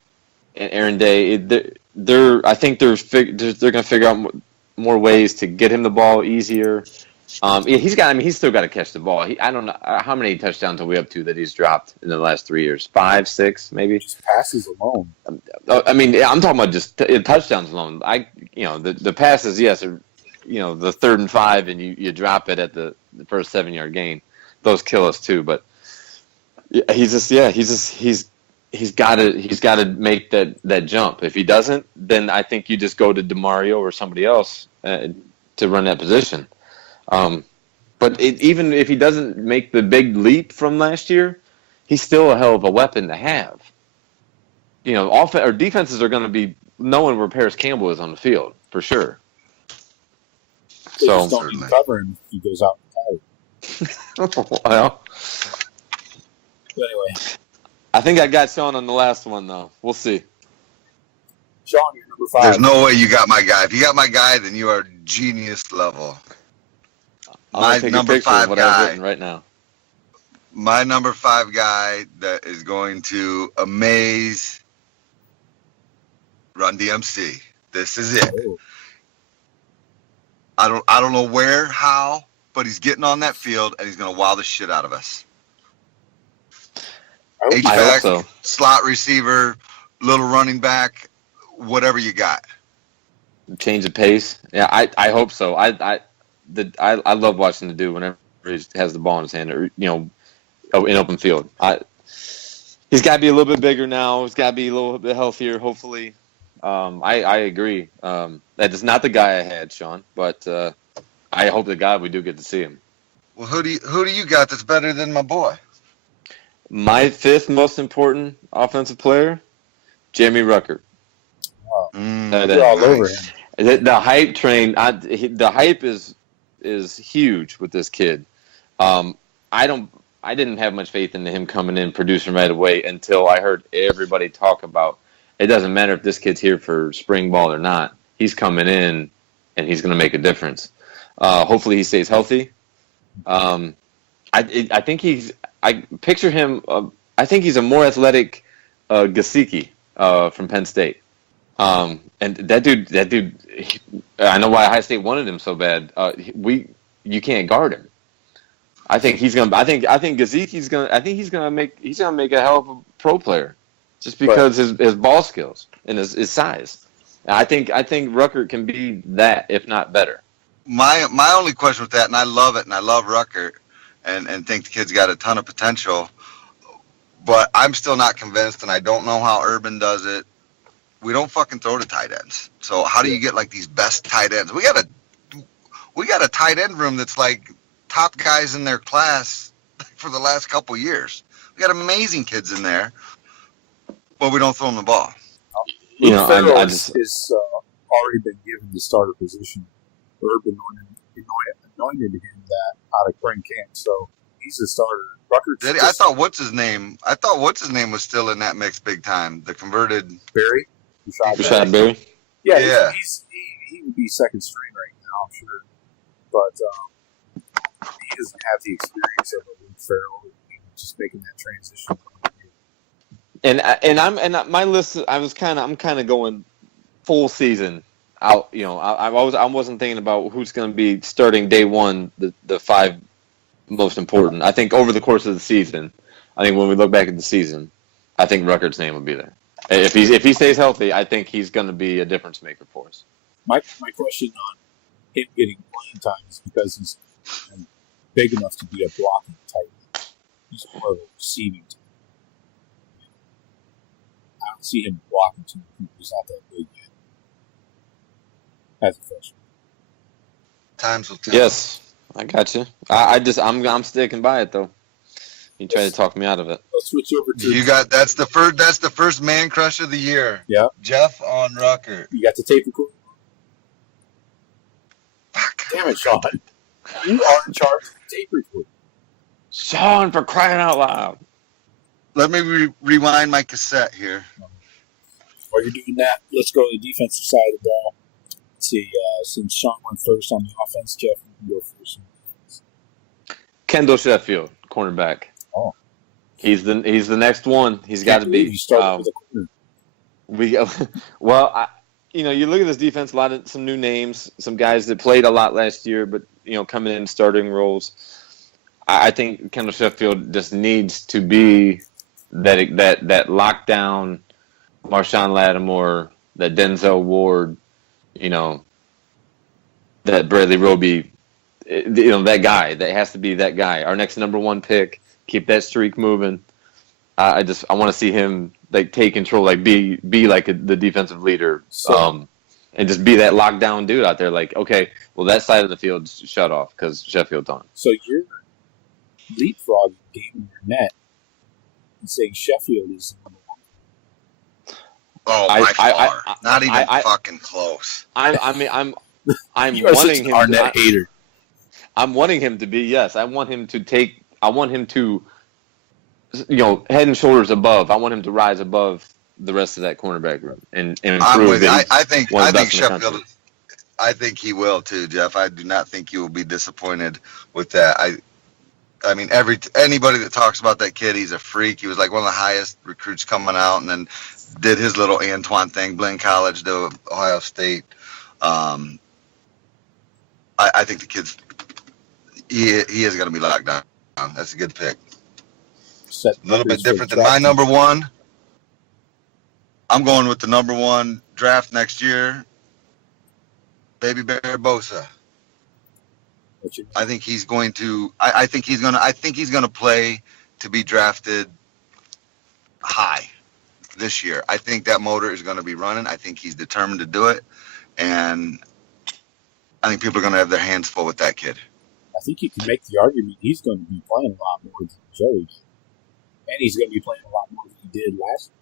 Aaron Day. I think they're going to figure out more ways to get him the ball easier. He's still got to catch the ball. I don't know how many touchdowns are we up to that he's dropped in the last 3 years. 5, 6, maybe. Just passes alone. I mean, I'm talking about just touchdowns alone. The passes, yes, are, the 3rd and 5, and you drop it at the first 7-yard gain. Those kill us too. But he's got to make that jump. If he doesn't, then I think you just go to DeMario or somebody else to run that position. But even if he doesn't make the big leap from last year, he's still a hell of a weapon to have. Defenses are going to be knowing where Paris Campbell is on the field for sure. They just don't need cover him if he goes out and well, but anyway, I think I got Shawn on the last one though. We'll see. Shawn, you're number 5. There's no way you got my guy. If you got my guy, then you are genius level. I'm take number a picture 5 of what I've guy written right now. My number 5 guy that is going to amaze Run DMC. This is it. Oh. I don't know where, how, but he's getting on that field and he's going to wow the shit out of us. I hope H-back, so. slot receiver, little running back, whatever you got. Change of pace. Yeah, I hope so. I love watching the dude whenever he has the ball in his hand, or in open field. He's got to be a little bit bigger now. He's got to be a little bit healthier, hopefully. I agree. That is not the guy I had, Shawn, but I hope to God we do get to see him. Well, who do you got that's better than my boy? My 5th most important offensive player, Jeremy Ruckert. Oh. You're all over him. The hype train. The hype is huge with this kid. I didn't have much faith in him coming in producing right away until I heard everybody talk about it. Doesn't matter if this kid's here for spring ball or not. He's coming in and he's going to make a difference. Hopefully he stays healthy. I think I picture him. I think he's a more athletic Gesicki from Penn State. And that dude. I know why Ohio State wanted him so bad. You can't guard him. I think he's gonna. I think Gesicki's gonna. I think he's gonna make a hell of a pro player, just because his ball skills and his size. And I think Ruckert can be that, if not better. My only question with that, and I love it, and I love Ruckert, and think the kid's got a ton of potential, but I'm still not convinced, and I don't know how Urban does it. We don't fucking throw to tight ends. So how do you get like these best tight ends? We got a tight end room that's like top guys in their class for the last couple years. We got amazing kids in there, but we don't throw them the ball. Is already been given the starter position. Urban anointed him that out of spring camp, so he's a starter. I thought what's his name was still in that mix big time. The converted Barry. Rashad Berry. Yeah. He would be second string right now, I'm sure, but he doesn't have the experience of a Luke Farrell, just making that transition. And my list. I'm kind of going full season out. I wasn't thinking about who's going to be starting day one. The 5 most important. I think over the course of the season. I think when we look back at the season, I think Ruckert's name will be there. If he stays healthy, I think he's going to be a difference maker for us. My question on him getting playing time is because he's big enough to be a blocking type. He's more of a receiving type. I don't see him blocking too many people. He's not that big yet. As a freshman. Times will tell. Yes, I got you. I'm sticking by it though. He tried to talk me out of it. Let's switch over to that's the first man crush of the year. Yeah. Jeff on Ruckert. You got the tape recording? Fuck. Damn it, Shawn. You are in charge of the tape recording. Shawn, for crying out loud. Let me rewind my cassette here. While While you're doing that, let's go to the defensive side of the ball. Let's see, since Shawn went first on the offense, Jeff, you can go first. Kendall Sheffield, cornerback. Oh. He's the next one. He's got to be. You started with a corner. You look at this defense, some new names, some guys that played a lot last year, but coming in starting roles. I think Kendall Sheffield just needs to be that lockdown Marshawn Lattimore, that Denzel Ward, that Bradley Roby, that guy. That has to be that guy. Our next number one pick. Keep that streak moving. I want to see him take control, be like the defensive leader, and just be that lockdown dude out there. Okay, well that side of the field shut off because Sheffield's on. So you're leapfrogging David Burnett and saying Sheffield is number one. Oh, by far. Not even fucking close. I'm You are wanting such an him. Arnett hater. I'm wanting him to be. Yes, I want him to take. I want him to, head and shoulders above. I want him to rise above the rest of that cornerback room and improve. I think Sheffield. I think he will too, Jeff. I do not think you will be disappointed with that. I mean, anybody that talks about that kid, he's a freak. He was like one of the highest recruits coming out, and then did his little Antoine thing, Blinn College to Ohio State. I think the kid's he is going to be locked down. That's a good pick. A little bit different than my number one. I'm going with the number one draft next year. Baby Bear Bosa. I think he's going to. I think he's going to play to be drafted high this year. I think that motor is going to be running. I think he's determined to do it, and I think people are going to have their hands full with that kid. I think you can make the argument he's going to be playing a lot more than Joey, and he's going to be playing a lot more than he did last year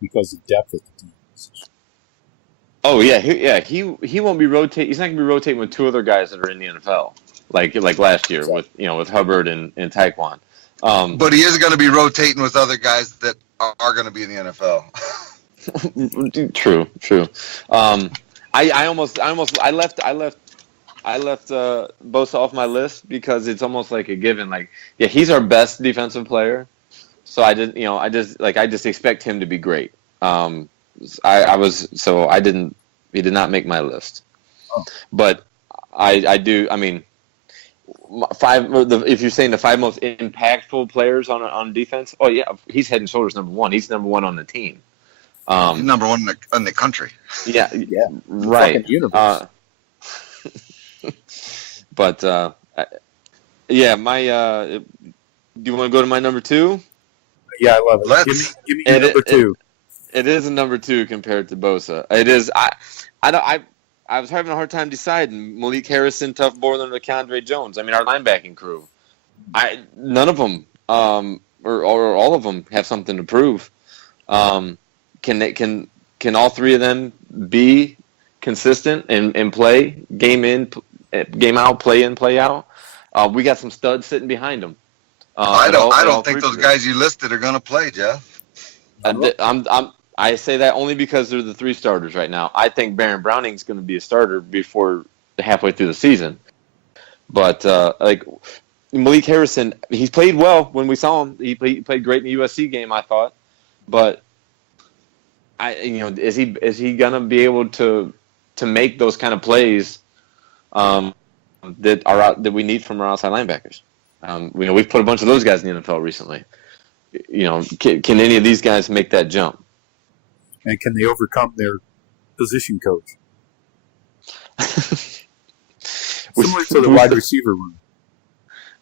because of depth at the team. Oh yeah, he won't be rotating. He's not going to be rotating with two other guys that are in the NFL, like last year with Hubbard and Taekwon. But he is going to be rotating with other guys that are going to be in the NFL. True. I left Bosa off my list because it's almost like a given. He's our best defensive player, so I just expect him to be great. He did not make my list. Oh. But I do. I mean, if you're saying the five most impactful players on defense, oh yeah, he's head and shoulders number one. He's number one on the team. He's number one in the country. Yeah, right. Universe. But my. Do you want to go to my number two? Yeah, I love it. Give me your number two. It is a number two compared to Bosa. It is. I was having a hard time deciding. Malik Harrison, Tough Borland, or Keandre Jones. I mean, our linebacking crew. None of them, or all of them, have something to prove. Can all three of them be consistent and play game in, game out, play in, play out? We got some studs sitting behind them. I don't think those guys you listed are going to play, Jeff. I say that only because they're the three starters right now. I think Baron Browning's going to be a starter before halfway through the season. But Malik Harrison, he's played well when we saw him. He played great in the USC game, I thought. But is he going to be able to make those kind of plays that we need from our outside linebackers? We've put a bunch of those guys in the NFL recently. Can any of these guys make that jump? And can they overcome their position coach? Similar to the wide receiver room.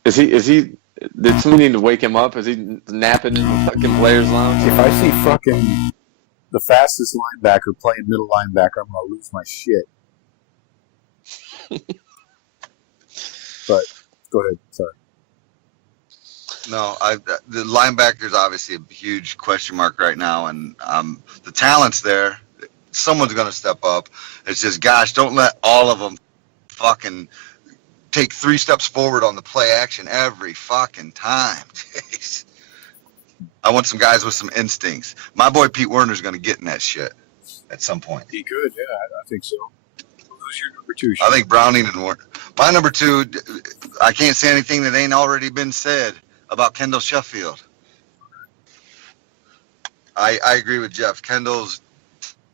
Is he? Did somebody need to wake him up? Is he napping in the fucking players' lounge? If I see fucking the fastest linebacker playing middle linebacker, I'm gonna lose my shit. But go ahead. Sorry. No, the linebacker's obviously a huge question mark right now, and the talent's there. Someone's going to step up. It's just, gosh, don't let all of them fucking take 3 steps forward on the play action every fucking time. Jeez. I want some guys with some instincts. My boy Pete Werner's going to get in that shit at some point. He could, yeah, I think so. Who's your number two? I think Browning and Warner. My number 2, I can't say anything that ain't already been said about Kendall Sheffield. I agree with Jeff. Kendall's,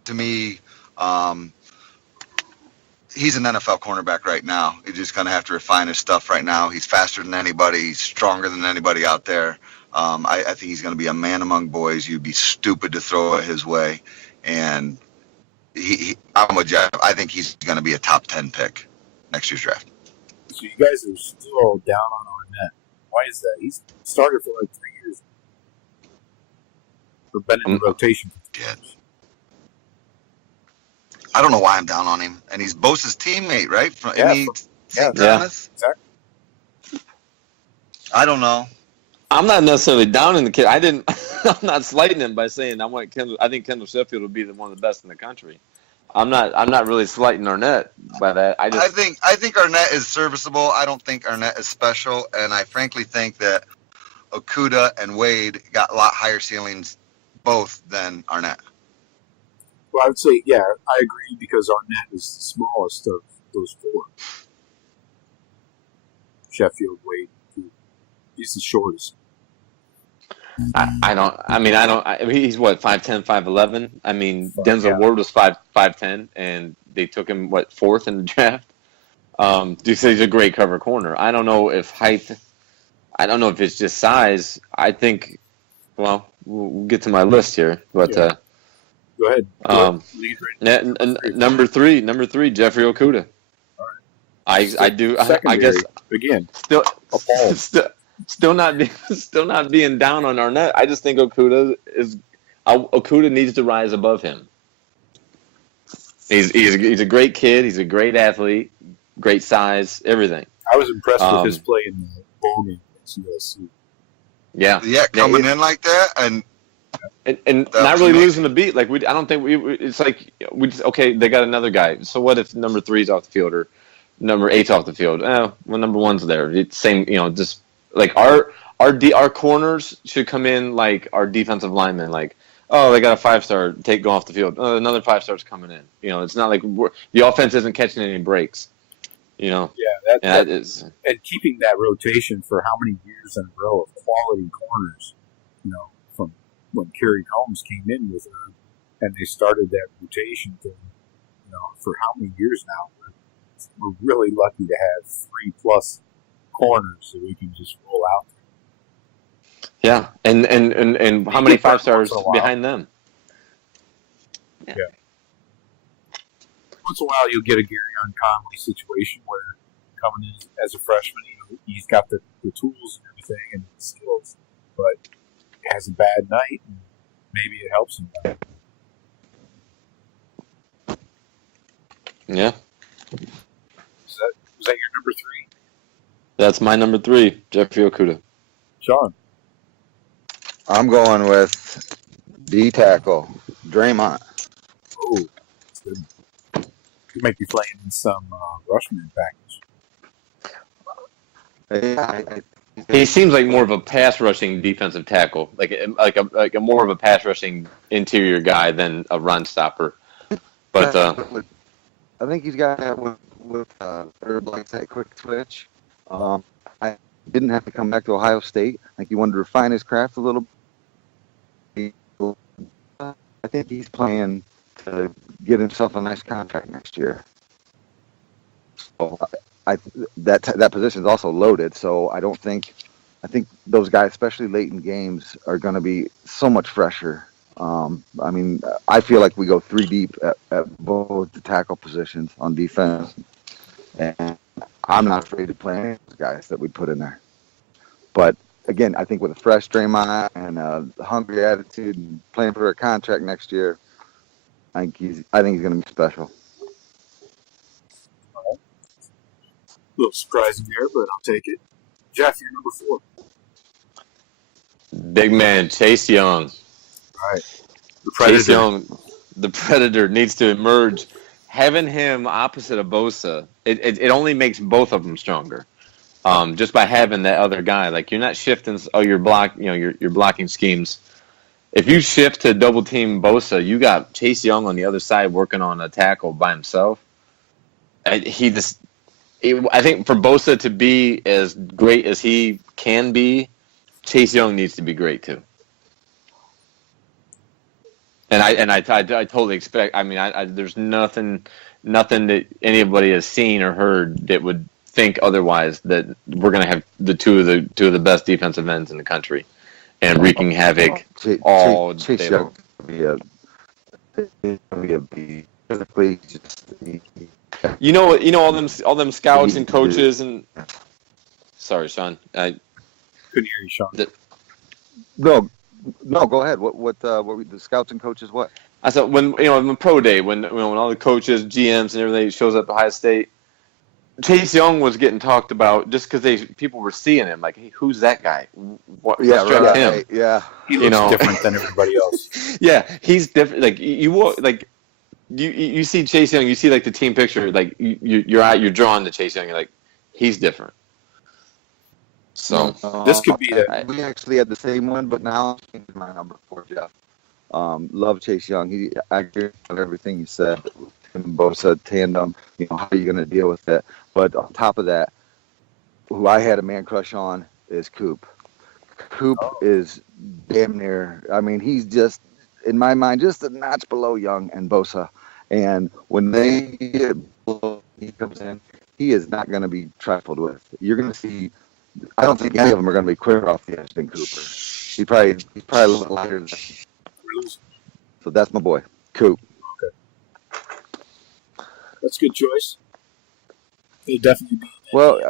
to me, he's an NFL cornerback right now. He's just going to have to refine his stuff right now. He's faster than anybody. He's stronger than anybody out there. I think he's going to be a man among boys. You'd be stupid to throw it his way. And I'm with Jeff. I think he's going to be a top 10 pick next year's draft. So you guys are still down on Arnett. Why is that? He's started for like 3 years. Or been in the rotation for 2 years. I don't know why I'm down on him. And he's Bosa's teammate, right? From St. Thomas? Exactly. I don't know. I'm not necessarily down in the kid. I'm not slighting him by saying I think Kendall Sheffield would be one of the best in the country. I'm not really slighting Arnett by that. I think Arnett is serviceable. I don't think Arnett is special, and I frankly think that Okudah and Wade got a lot higher ceilings both than Arnett. Well, I would say, yeah, I agree because Arnett is the smallest of those 4. Sheffield, Wade, he's the shortest. He's what, 5'10", 5'11"? I mean, Denzel Ward was 5'10", and they took him, 4th in the draft? He's a great cover corner. I don't know if height, I don't know if it's just size. I think, well, we'll get to my list here, but go ahead. Number three, Jeffrey Okudah. All right. I guess again still not being down on Arnett. I just think Okudah needs to rise above him. He's a great kid. He's a great athlete, great size, everything. I was impressed with his play in the bowl game against USC. Yeah, coming in like that and not really losing the beat. Like I don't think it's like they got another guy. So what if number 3's off the field or number 8's off the field? Well, number 1's there. It's same, just like our corners should come in like our defensive linemen. Like, oh, they got a 5-star, go off the field. Another 5-star's coming in. It's not like the offense isn't catching any breaks. Yeah, that is, and keeping that rotation for how many years in a row of quality corners. From when Kerry Combs came in with her, and they started that rotation thing. For how many years now? We're really lucky to have 3+ corners that we can just roll out. Yeah, and how many 5-stars behind them? Yeah. Once in a while, you'll get a Garyon Conley situation where coming in as a freshman, he's got the tools and everything and the skills, but has a bad night, and maybe it helps him. Yeah. Was that your number 3? That's my number 3, Jeffrey Okudah. Shawn. I'm going with D tackle, Draymond. Oh, that's good. You might be playing in some Rushman package. He seems like more of a pass rushing defensive tackle, like a more of a pass rushing interior guy than a run stopper. But I think he's got that with Herb likes that quick twitch. I didn't have to come back to Ohio State. I think he wanted to refine his craft a little bit. I think he's playing to get himself a nice contract next year. So that position is also loaded. So I think those guys, especially late in games, are going to be so much fresher. I feel like we go 3 deep at both the tackle positions on defense, and I'm not afraid to play any of those guys that we put in there. But again, I think with a fresh Draymond and a hungry attitude and playing for a contract next year, I think he's going to be special. A little surprising there, but I'll take it. Jeff, you're number 4. Big man, Chase Young. All right. The Predator. Chase Young, the Predator, needs to emerge. Having him opposite of Bosa, it only makes both of them stronger. just by having that other guy. Like you're not shifting your blocking schemes. If you shift to double team Bosa, you got Chase Young on the other side working on a tackle by himself. I think for Bosa to be as great as he can be, Chase Young needs to be great too. And I totally expect. I mean, there's nothing that anybody has seen or heard that would think otherwise, that we're going to have the two of the best defensive ends in the country and wreaking havoc all day long. You know all them scouts and coaches and. Sorry, Shawn. I couldn't hear you, Shawn. No, go ahead. What the scouts and coaches? What? I thought when pro day, when all the coaches, GMs, and everything shows up at Ohio State, Chase Young was getting talked about just because people were seeing him. Like, hey, who's that guy? What's him? Yeah, he looks different than everybody else. Yeah, he's different. Like you see Chase Young, you see like the team picture, like you're drawn to Chase Young. You're like, he's different. So this could be we actually had the same one, but now I'm changing my number 4, Jeff. Love Chase Young. I agree with everything you said. Him Bosa tandem. How are you going to deal with it? But on top of that, who I had a man crush on is Coop. Coop is damn near. I mean, he's just in my mind just a notch below Young and Bosa. And when he comes in, he is not going to be trifled with. You're going to see. I don't think any of them are going to be quicker off the edge than Cooper. He's probably a little bit lighter than him. So that's my boy, Coop. Okay. That's a good choice. It'll definitely be. Well,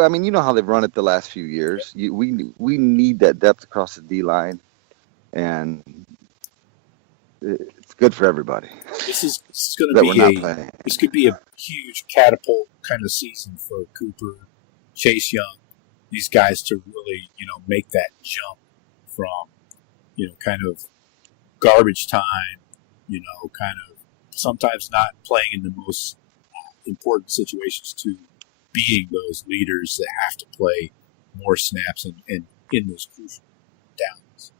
I mean, you know how they've run it the last few years. We need that depth across the D line, and it's good for everybody. This is going to be this could be a huge catapult kind of season for Cooper, Chase Young. These guys to really, make that jump from, kind of garbage time, kind of sometimes not playing in the most important situations to being those leaders that have to play more snaps and in those crucial downs.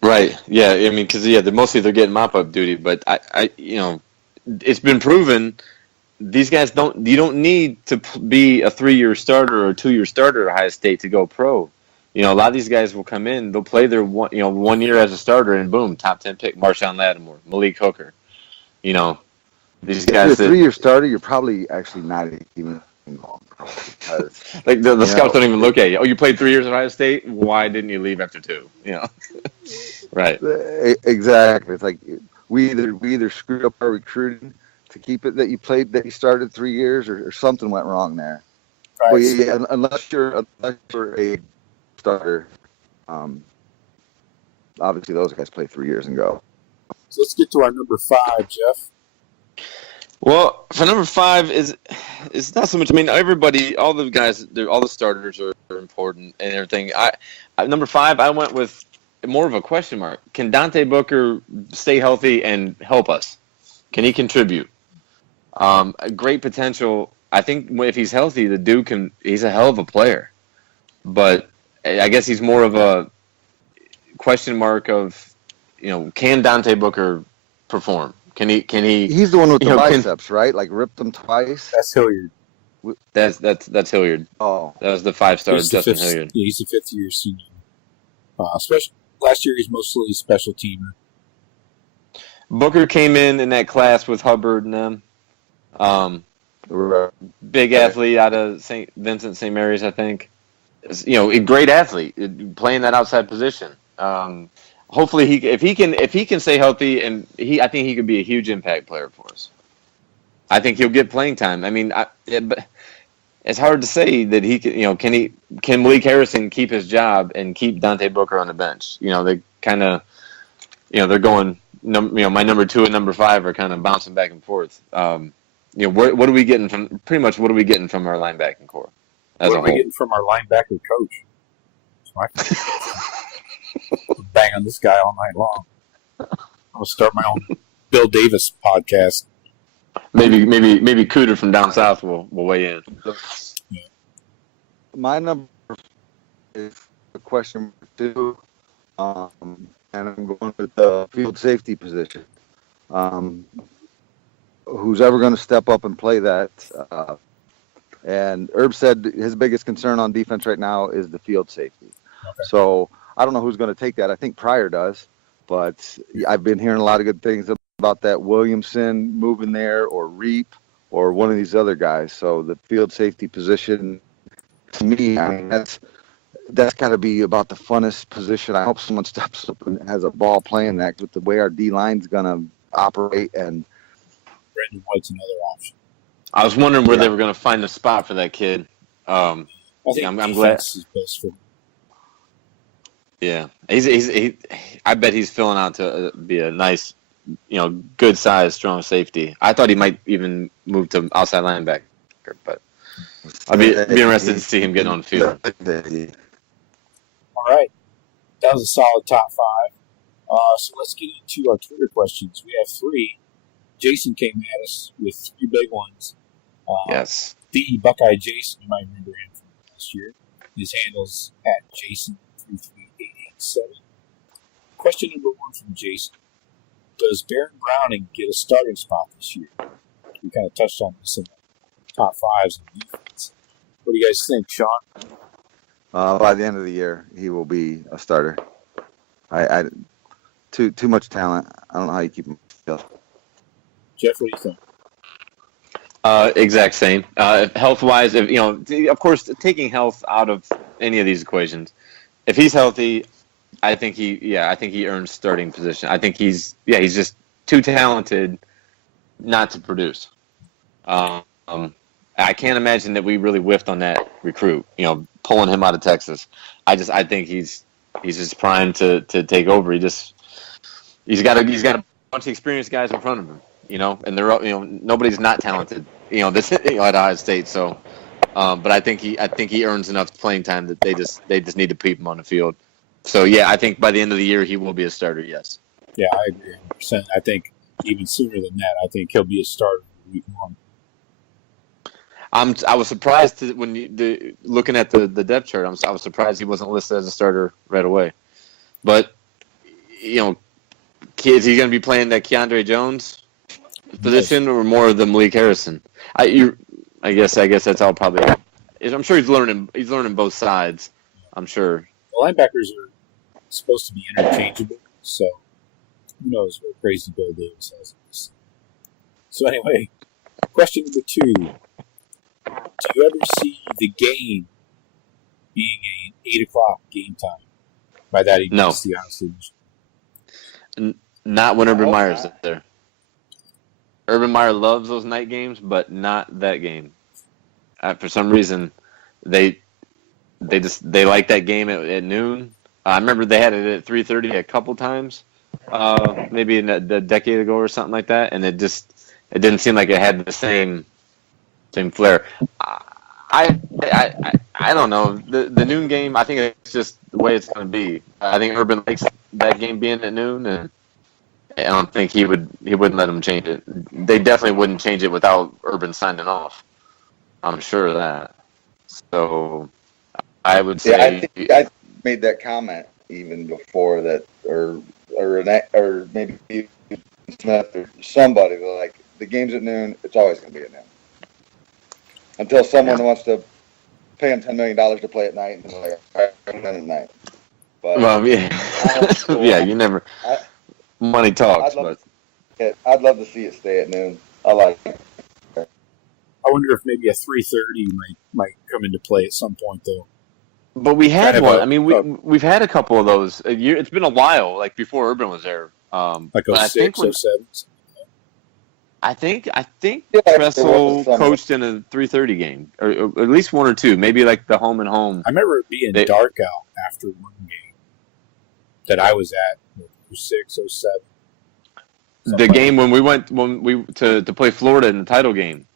Right. Yeah. I mean, because they're getting mop-up duty, but I it's been proven. These guys you don't need to be a 3-year starter or a 2-year starter at Ohio State to go pro. A lot of these guys will come in, they'll play their 1 year as a starter, and boom, top 10 pick, Marshawn Lattimore, Malik Hooker. These guys. If you're a 3-year starter, you're probably actually not even going pro. Like the scouts don't even look at you. Oh, you played 3 years at Ohio State? Why didn't you leave after 2? Right. Exactly. It's like we either screwed up our recruiting to keep it that you started 3 years, or something went wrong there. Right. Well, yeah, unless you're a starter, obviously those guys play 3 years and go. So let's get to our number 5, Jeff. Well, for number 5 it's not so much. I mean, everybody, all the guys, all the starters are important and everything. Number 5, I went with more of a question mark. Can Dante Booker stay healthy and help us? Can he contribute? A great potential. I think if he's healthy, the dude he's a hell of a player. But I guess he's more of a question mark of, can Dante Booker perform? Can he? He's the one with the biceps, right? Like ripped them twice. That's Hilliard. That's Hilliard. Oh, that was the 5-star Justin Hilliard. Yeah, he's a 5th-year senior. Last year he's mostly a special teamer. Booker came in that class with Hubbard and them. Big athlete out of St. Vincent, St. Mary's, I think. A great athlete playing that outside position. Hopefully, if he can stay healthy, and I think he could be a huge impact player for us. I think he'll get playing time. I mean, but it's hard to say that he can. Can Malik Harrison keep his job and keep Dante Booker on the bench? They kind of, they're going. My number 2 and number 5 are kind of bouncing back and forth. What are we getting from? Pretty much, what are we getting from our linebacking core? What are we getting from our linebacker coach? Bang on this guy all night long. I'm gonna start my own Bill Davis podcast. Maybe Cooter from down south will weigh in. My number is question 2, and I'm going with the field safety position. Who's ever going to step up and play that? And Herb said his biggest concern on defense right now is the field safety. Okay. So I don't know who's going to take that. I think Pryor does, but I've been hearing a lot of good things about that Williamson moving there, or Reap, or one of these other guys. So the field safety position, to me, I mean, that's got to be about the funnest position. I hope someone steps up and has a ball playing that, with the way our D-line's going to operate. And Brandon White's another option. I was wondering where they were going to find the spot for that kid. I think I'm glad. Is best for him. Yeah, I bet he's filling out to be a nice, good size, strong safety. I thought he might even move to outside linebacker, but I'd be interested to see him getting on the field. All right, that was a solid top 5. So let's get into our Twitter questions. We have 3. Jason came at us with 3 big ones. Yes. The Buckeye Jason, you might remember him from last year. His handle's at Jason33887. Question number 1 from Jason. Does Baron Browning get a starting spot this year? We kind of touched on this in the top 5s in defense. What do you guys think, Shawn? By the end of the year, he will be a starter. Too much talent. I don't know how you keep him. Jeff, what do you think? Exact same. Health-wise, of course, taking health out of any of these equations, if he's healthy, I think he earns starting position. I think he's just too talented not to produce. I can't imagine that we really whiffed on that recruit. Pulling him out of Texas. I think he's just primed to take over. He's got a bunch of experienced guys in front of him. And they're nobody's not talented. This at Ohio State. So, but I think he earns enough playing time that they just need to keep him on the field. So yeah, I think by the end of the year he will be a starter. Yes. Yeah, I agree 100%. I think even sooner than that. I think he'll be a starter week 1. I was surprised when looking at the depth chart. I was surprised he wasn't listed as a starter right away. But is he going to be playing that Keandre Jones position or more of the Malik Harrison? I guess that's all probably. I'm sure he's learning both sides. I'm sure. The linebackers are supposed to be interchangeable, so who knows what crazy Bill Davis has. So anyway, question number 2. Do you ever see the game being an 8 o'clock game time? By that he means the Honestly Mission. Not when Urban Meyer's there. Urban Meyer loves those night games, but not that game. For some reason, they like that game at noon. I remember they had it at 3:30 a couple times, maybe a decade ago or something like that, and it didn't seem like it had the same flair. I don't know. The noon game, I think it's just the way it's going to be. I think Urban likes that game being at noon, and I don't think he wouldn't let them change it. They definitely wouldn't change it without Urban signing off. I'm sure of that. So I would say I think I made that comment even before that, or maybe Smith or somebody. Like, the game's at noon. It's always going to be at noon until someone wants to pay him $10 million to play at night, and they're like, all right, I'm done at night. But yeah, you never. Money talks, I'd love to see it stay at noon. I like it. I wonder if maybe a 3:30 might come into play at some point, though. But we had one. We've had a couple of those. It's been a while, like before Urban was there. Like 06, 07. I think Tressel coached in a 3:30 game, or at least one or two, maybe like the home and home. I remember it being dark out after one game that I was at, 06, 07. The game when we went to play Florida in the title game,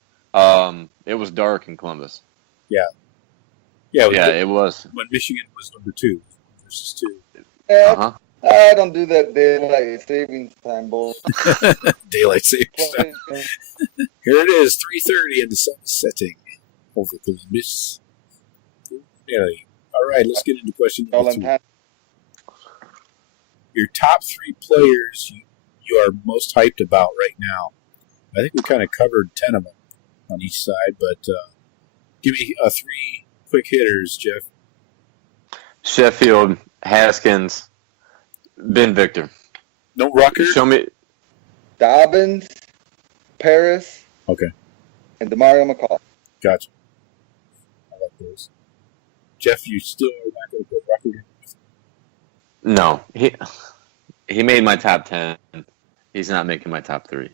it was dark in Columbus. Yeah, it was when Michigan was number 2 versus 2. Yeah, I don't do that daylight savings time, boy. Daylight savings time. Here it is, 3:30, and the sun is setting over Columbus. Anyway, all right, let's get into question number 2. Your top 3 players you are most hyped about right now. I think we kind of covered 10 of them on each side, but give me 3 quick hitters, Jeff. Sheffield, Haskins, Ben Victor. No Rucker? Show me. Dobbins, Paris, Okay, and DeMario McCall. gotcha. I like those. Jeff, you still are not going to put Rucker in? No, he made my top 10. He's not making my top 3. Right.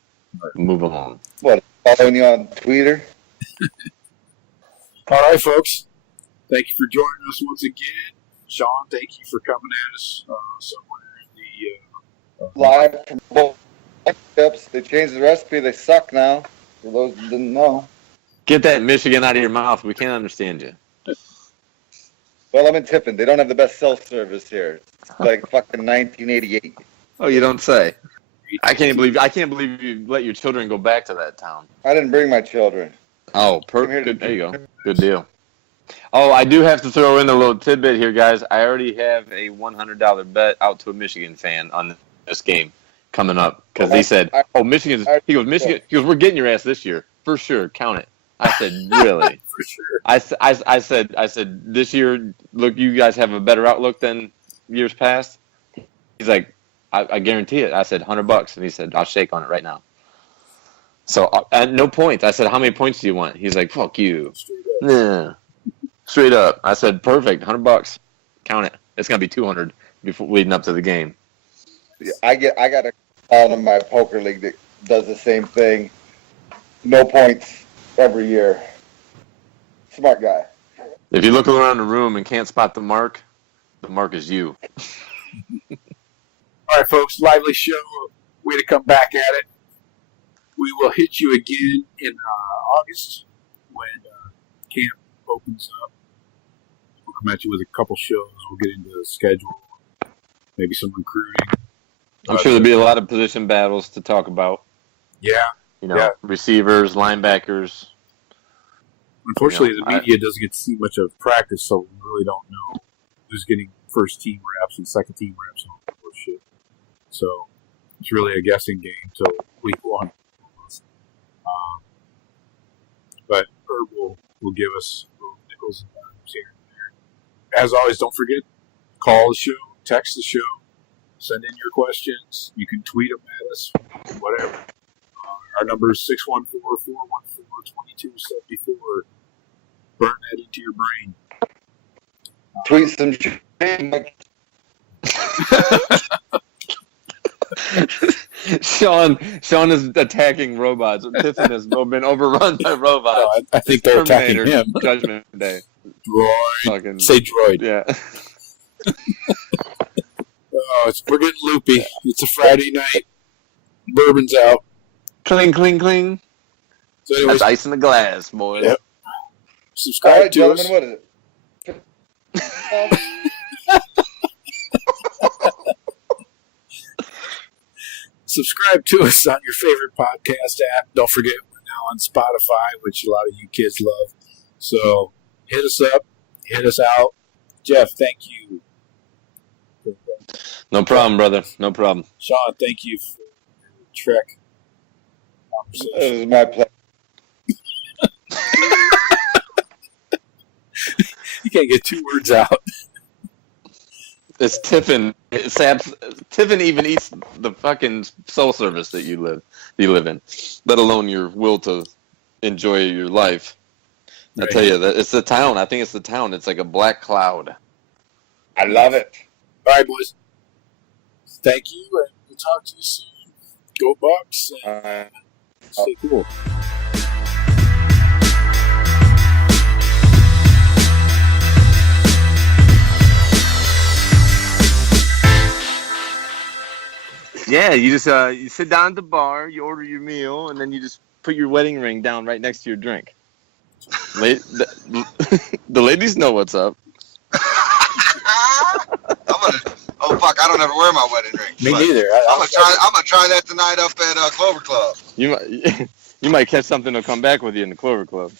Move along. What, following you on Twitter? All right, folks. Thank you for joining us once again. Shawn, thank you for coming at us somewhere in the... Live from both tips. They changed the recipe. They suck now. For those who didn't know. Get that Michigan out of your mouth. We can't understand you. Well, I'm in Tiffin. They don't have the best cell service here. It's like fucking 1988. Oh, you don't say. I can't believe you let your children go back to that town. I didn't bring my children. Oh, perfect. There you go. Good deal. Oh, I do have to throw in a little tidbit here, guys. I already have a $100 bet out to a Michigan fan on this game coming up because he said, "Oh, Michigan." He goes, "We're getting your ass this year for sure. Count it." I said, "Really?" For sure. I said, "This year, look, you guys have a better outlook than years past." He's like, "I guarantee it." I said, $100, and he said, "I'll shake on it right now." So, at no points. I said, "How many points do you want?" He's like, "Fuck you." Yeah. Straight up. I said, "Perfect, $100. Count it. It's gonna be 200 before leading up to the game." I got a call in my poker league that does the same thing. No points every year. Smart guy. If you look around the room and can't spot the mark is you. All right, folks, lively show. Way to come back at it. We will hit you again in August when camp opens up. We'll come at you with a couple shows. We'll get into the schedule, maybe some recruiting. I'm sure there'll be a lot of position battles to talk about. Yeah. Receivers, linebackers. Unfortunately, the media doesn't get to see much of practice, so we really don't know who's getting first team reps and second team reps and all that shit. So it's really a guessing game till week 1. But Herb will give us little nickels and dimes here and there. As always, don't forget, call the show, text the show, send in your questions. You can tweet them at us, whatever. Our number is 614-414-2274. Burn that into your brain. Tweet some shit. Shawn is attacking robots. Tiffin has been overrun by robots. No, I think they're attacking him. Judgment Day. Droid. Say droid. Yeah. We're getting loopy. It's a Friday night. Bourbon's out. Cling, cling, cling. So anyways, that's ice in the glass, boys. Yep. Subscribe All right, to gentlemen, us. what is it? Subscribe to us on your favorite podcast app. Don't forget, we're now on Spotify, which a lot of you kids love. So hit us up, hit us out. Jeff, thank you. No problem, brother. No problem. Shawn, thank you for your Trek It conversation. was my pleasure. You can't get 2 words out. It's Tiffin. Tiffin even eats the fucking soul service that you live in, let alone your will to enjoy your life. Right. I tell you that it's the town. I think it's the town. It's like a black cloud. I love it. All right, boys. Thank you, and we'll talk to you soon. Go Bucks, and stay cool. Yeah, you just you sit down at the bar, you order your meal, and then you just put your wedding ring down right next to your drink. The ladies know what's up. Oh, fuck, I don't ever wear my wedding ring. Me But neither. I'm gonna try that tonight up at Clover Club. You might catch something to come back with you in the Clover Club.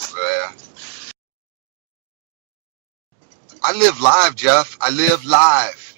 Yeah. I live live, Jeff. I live live.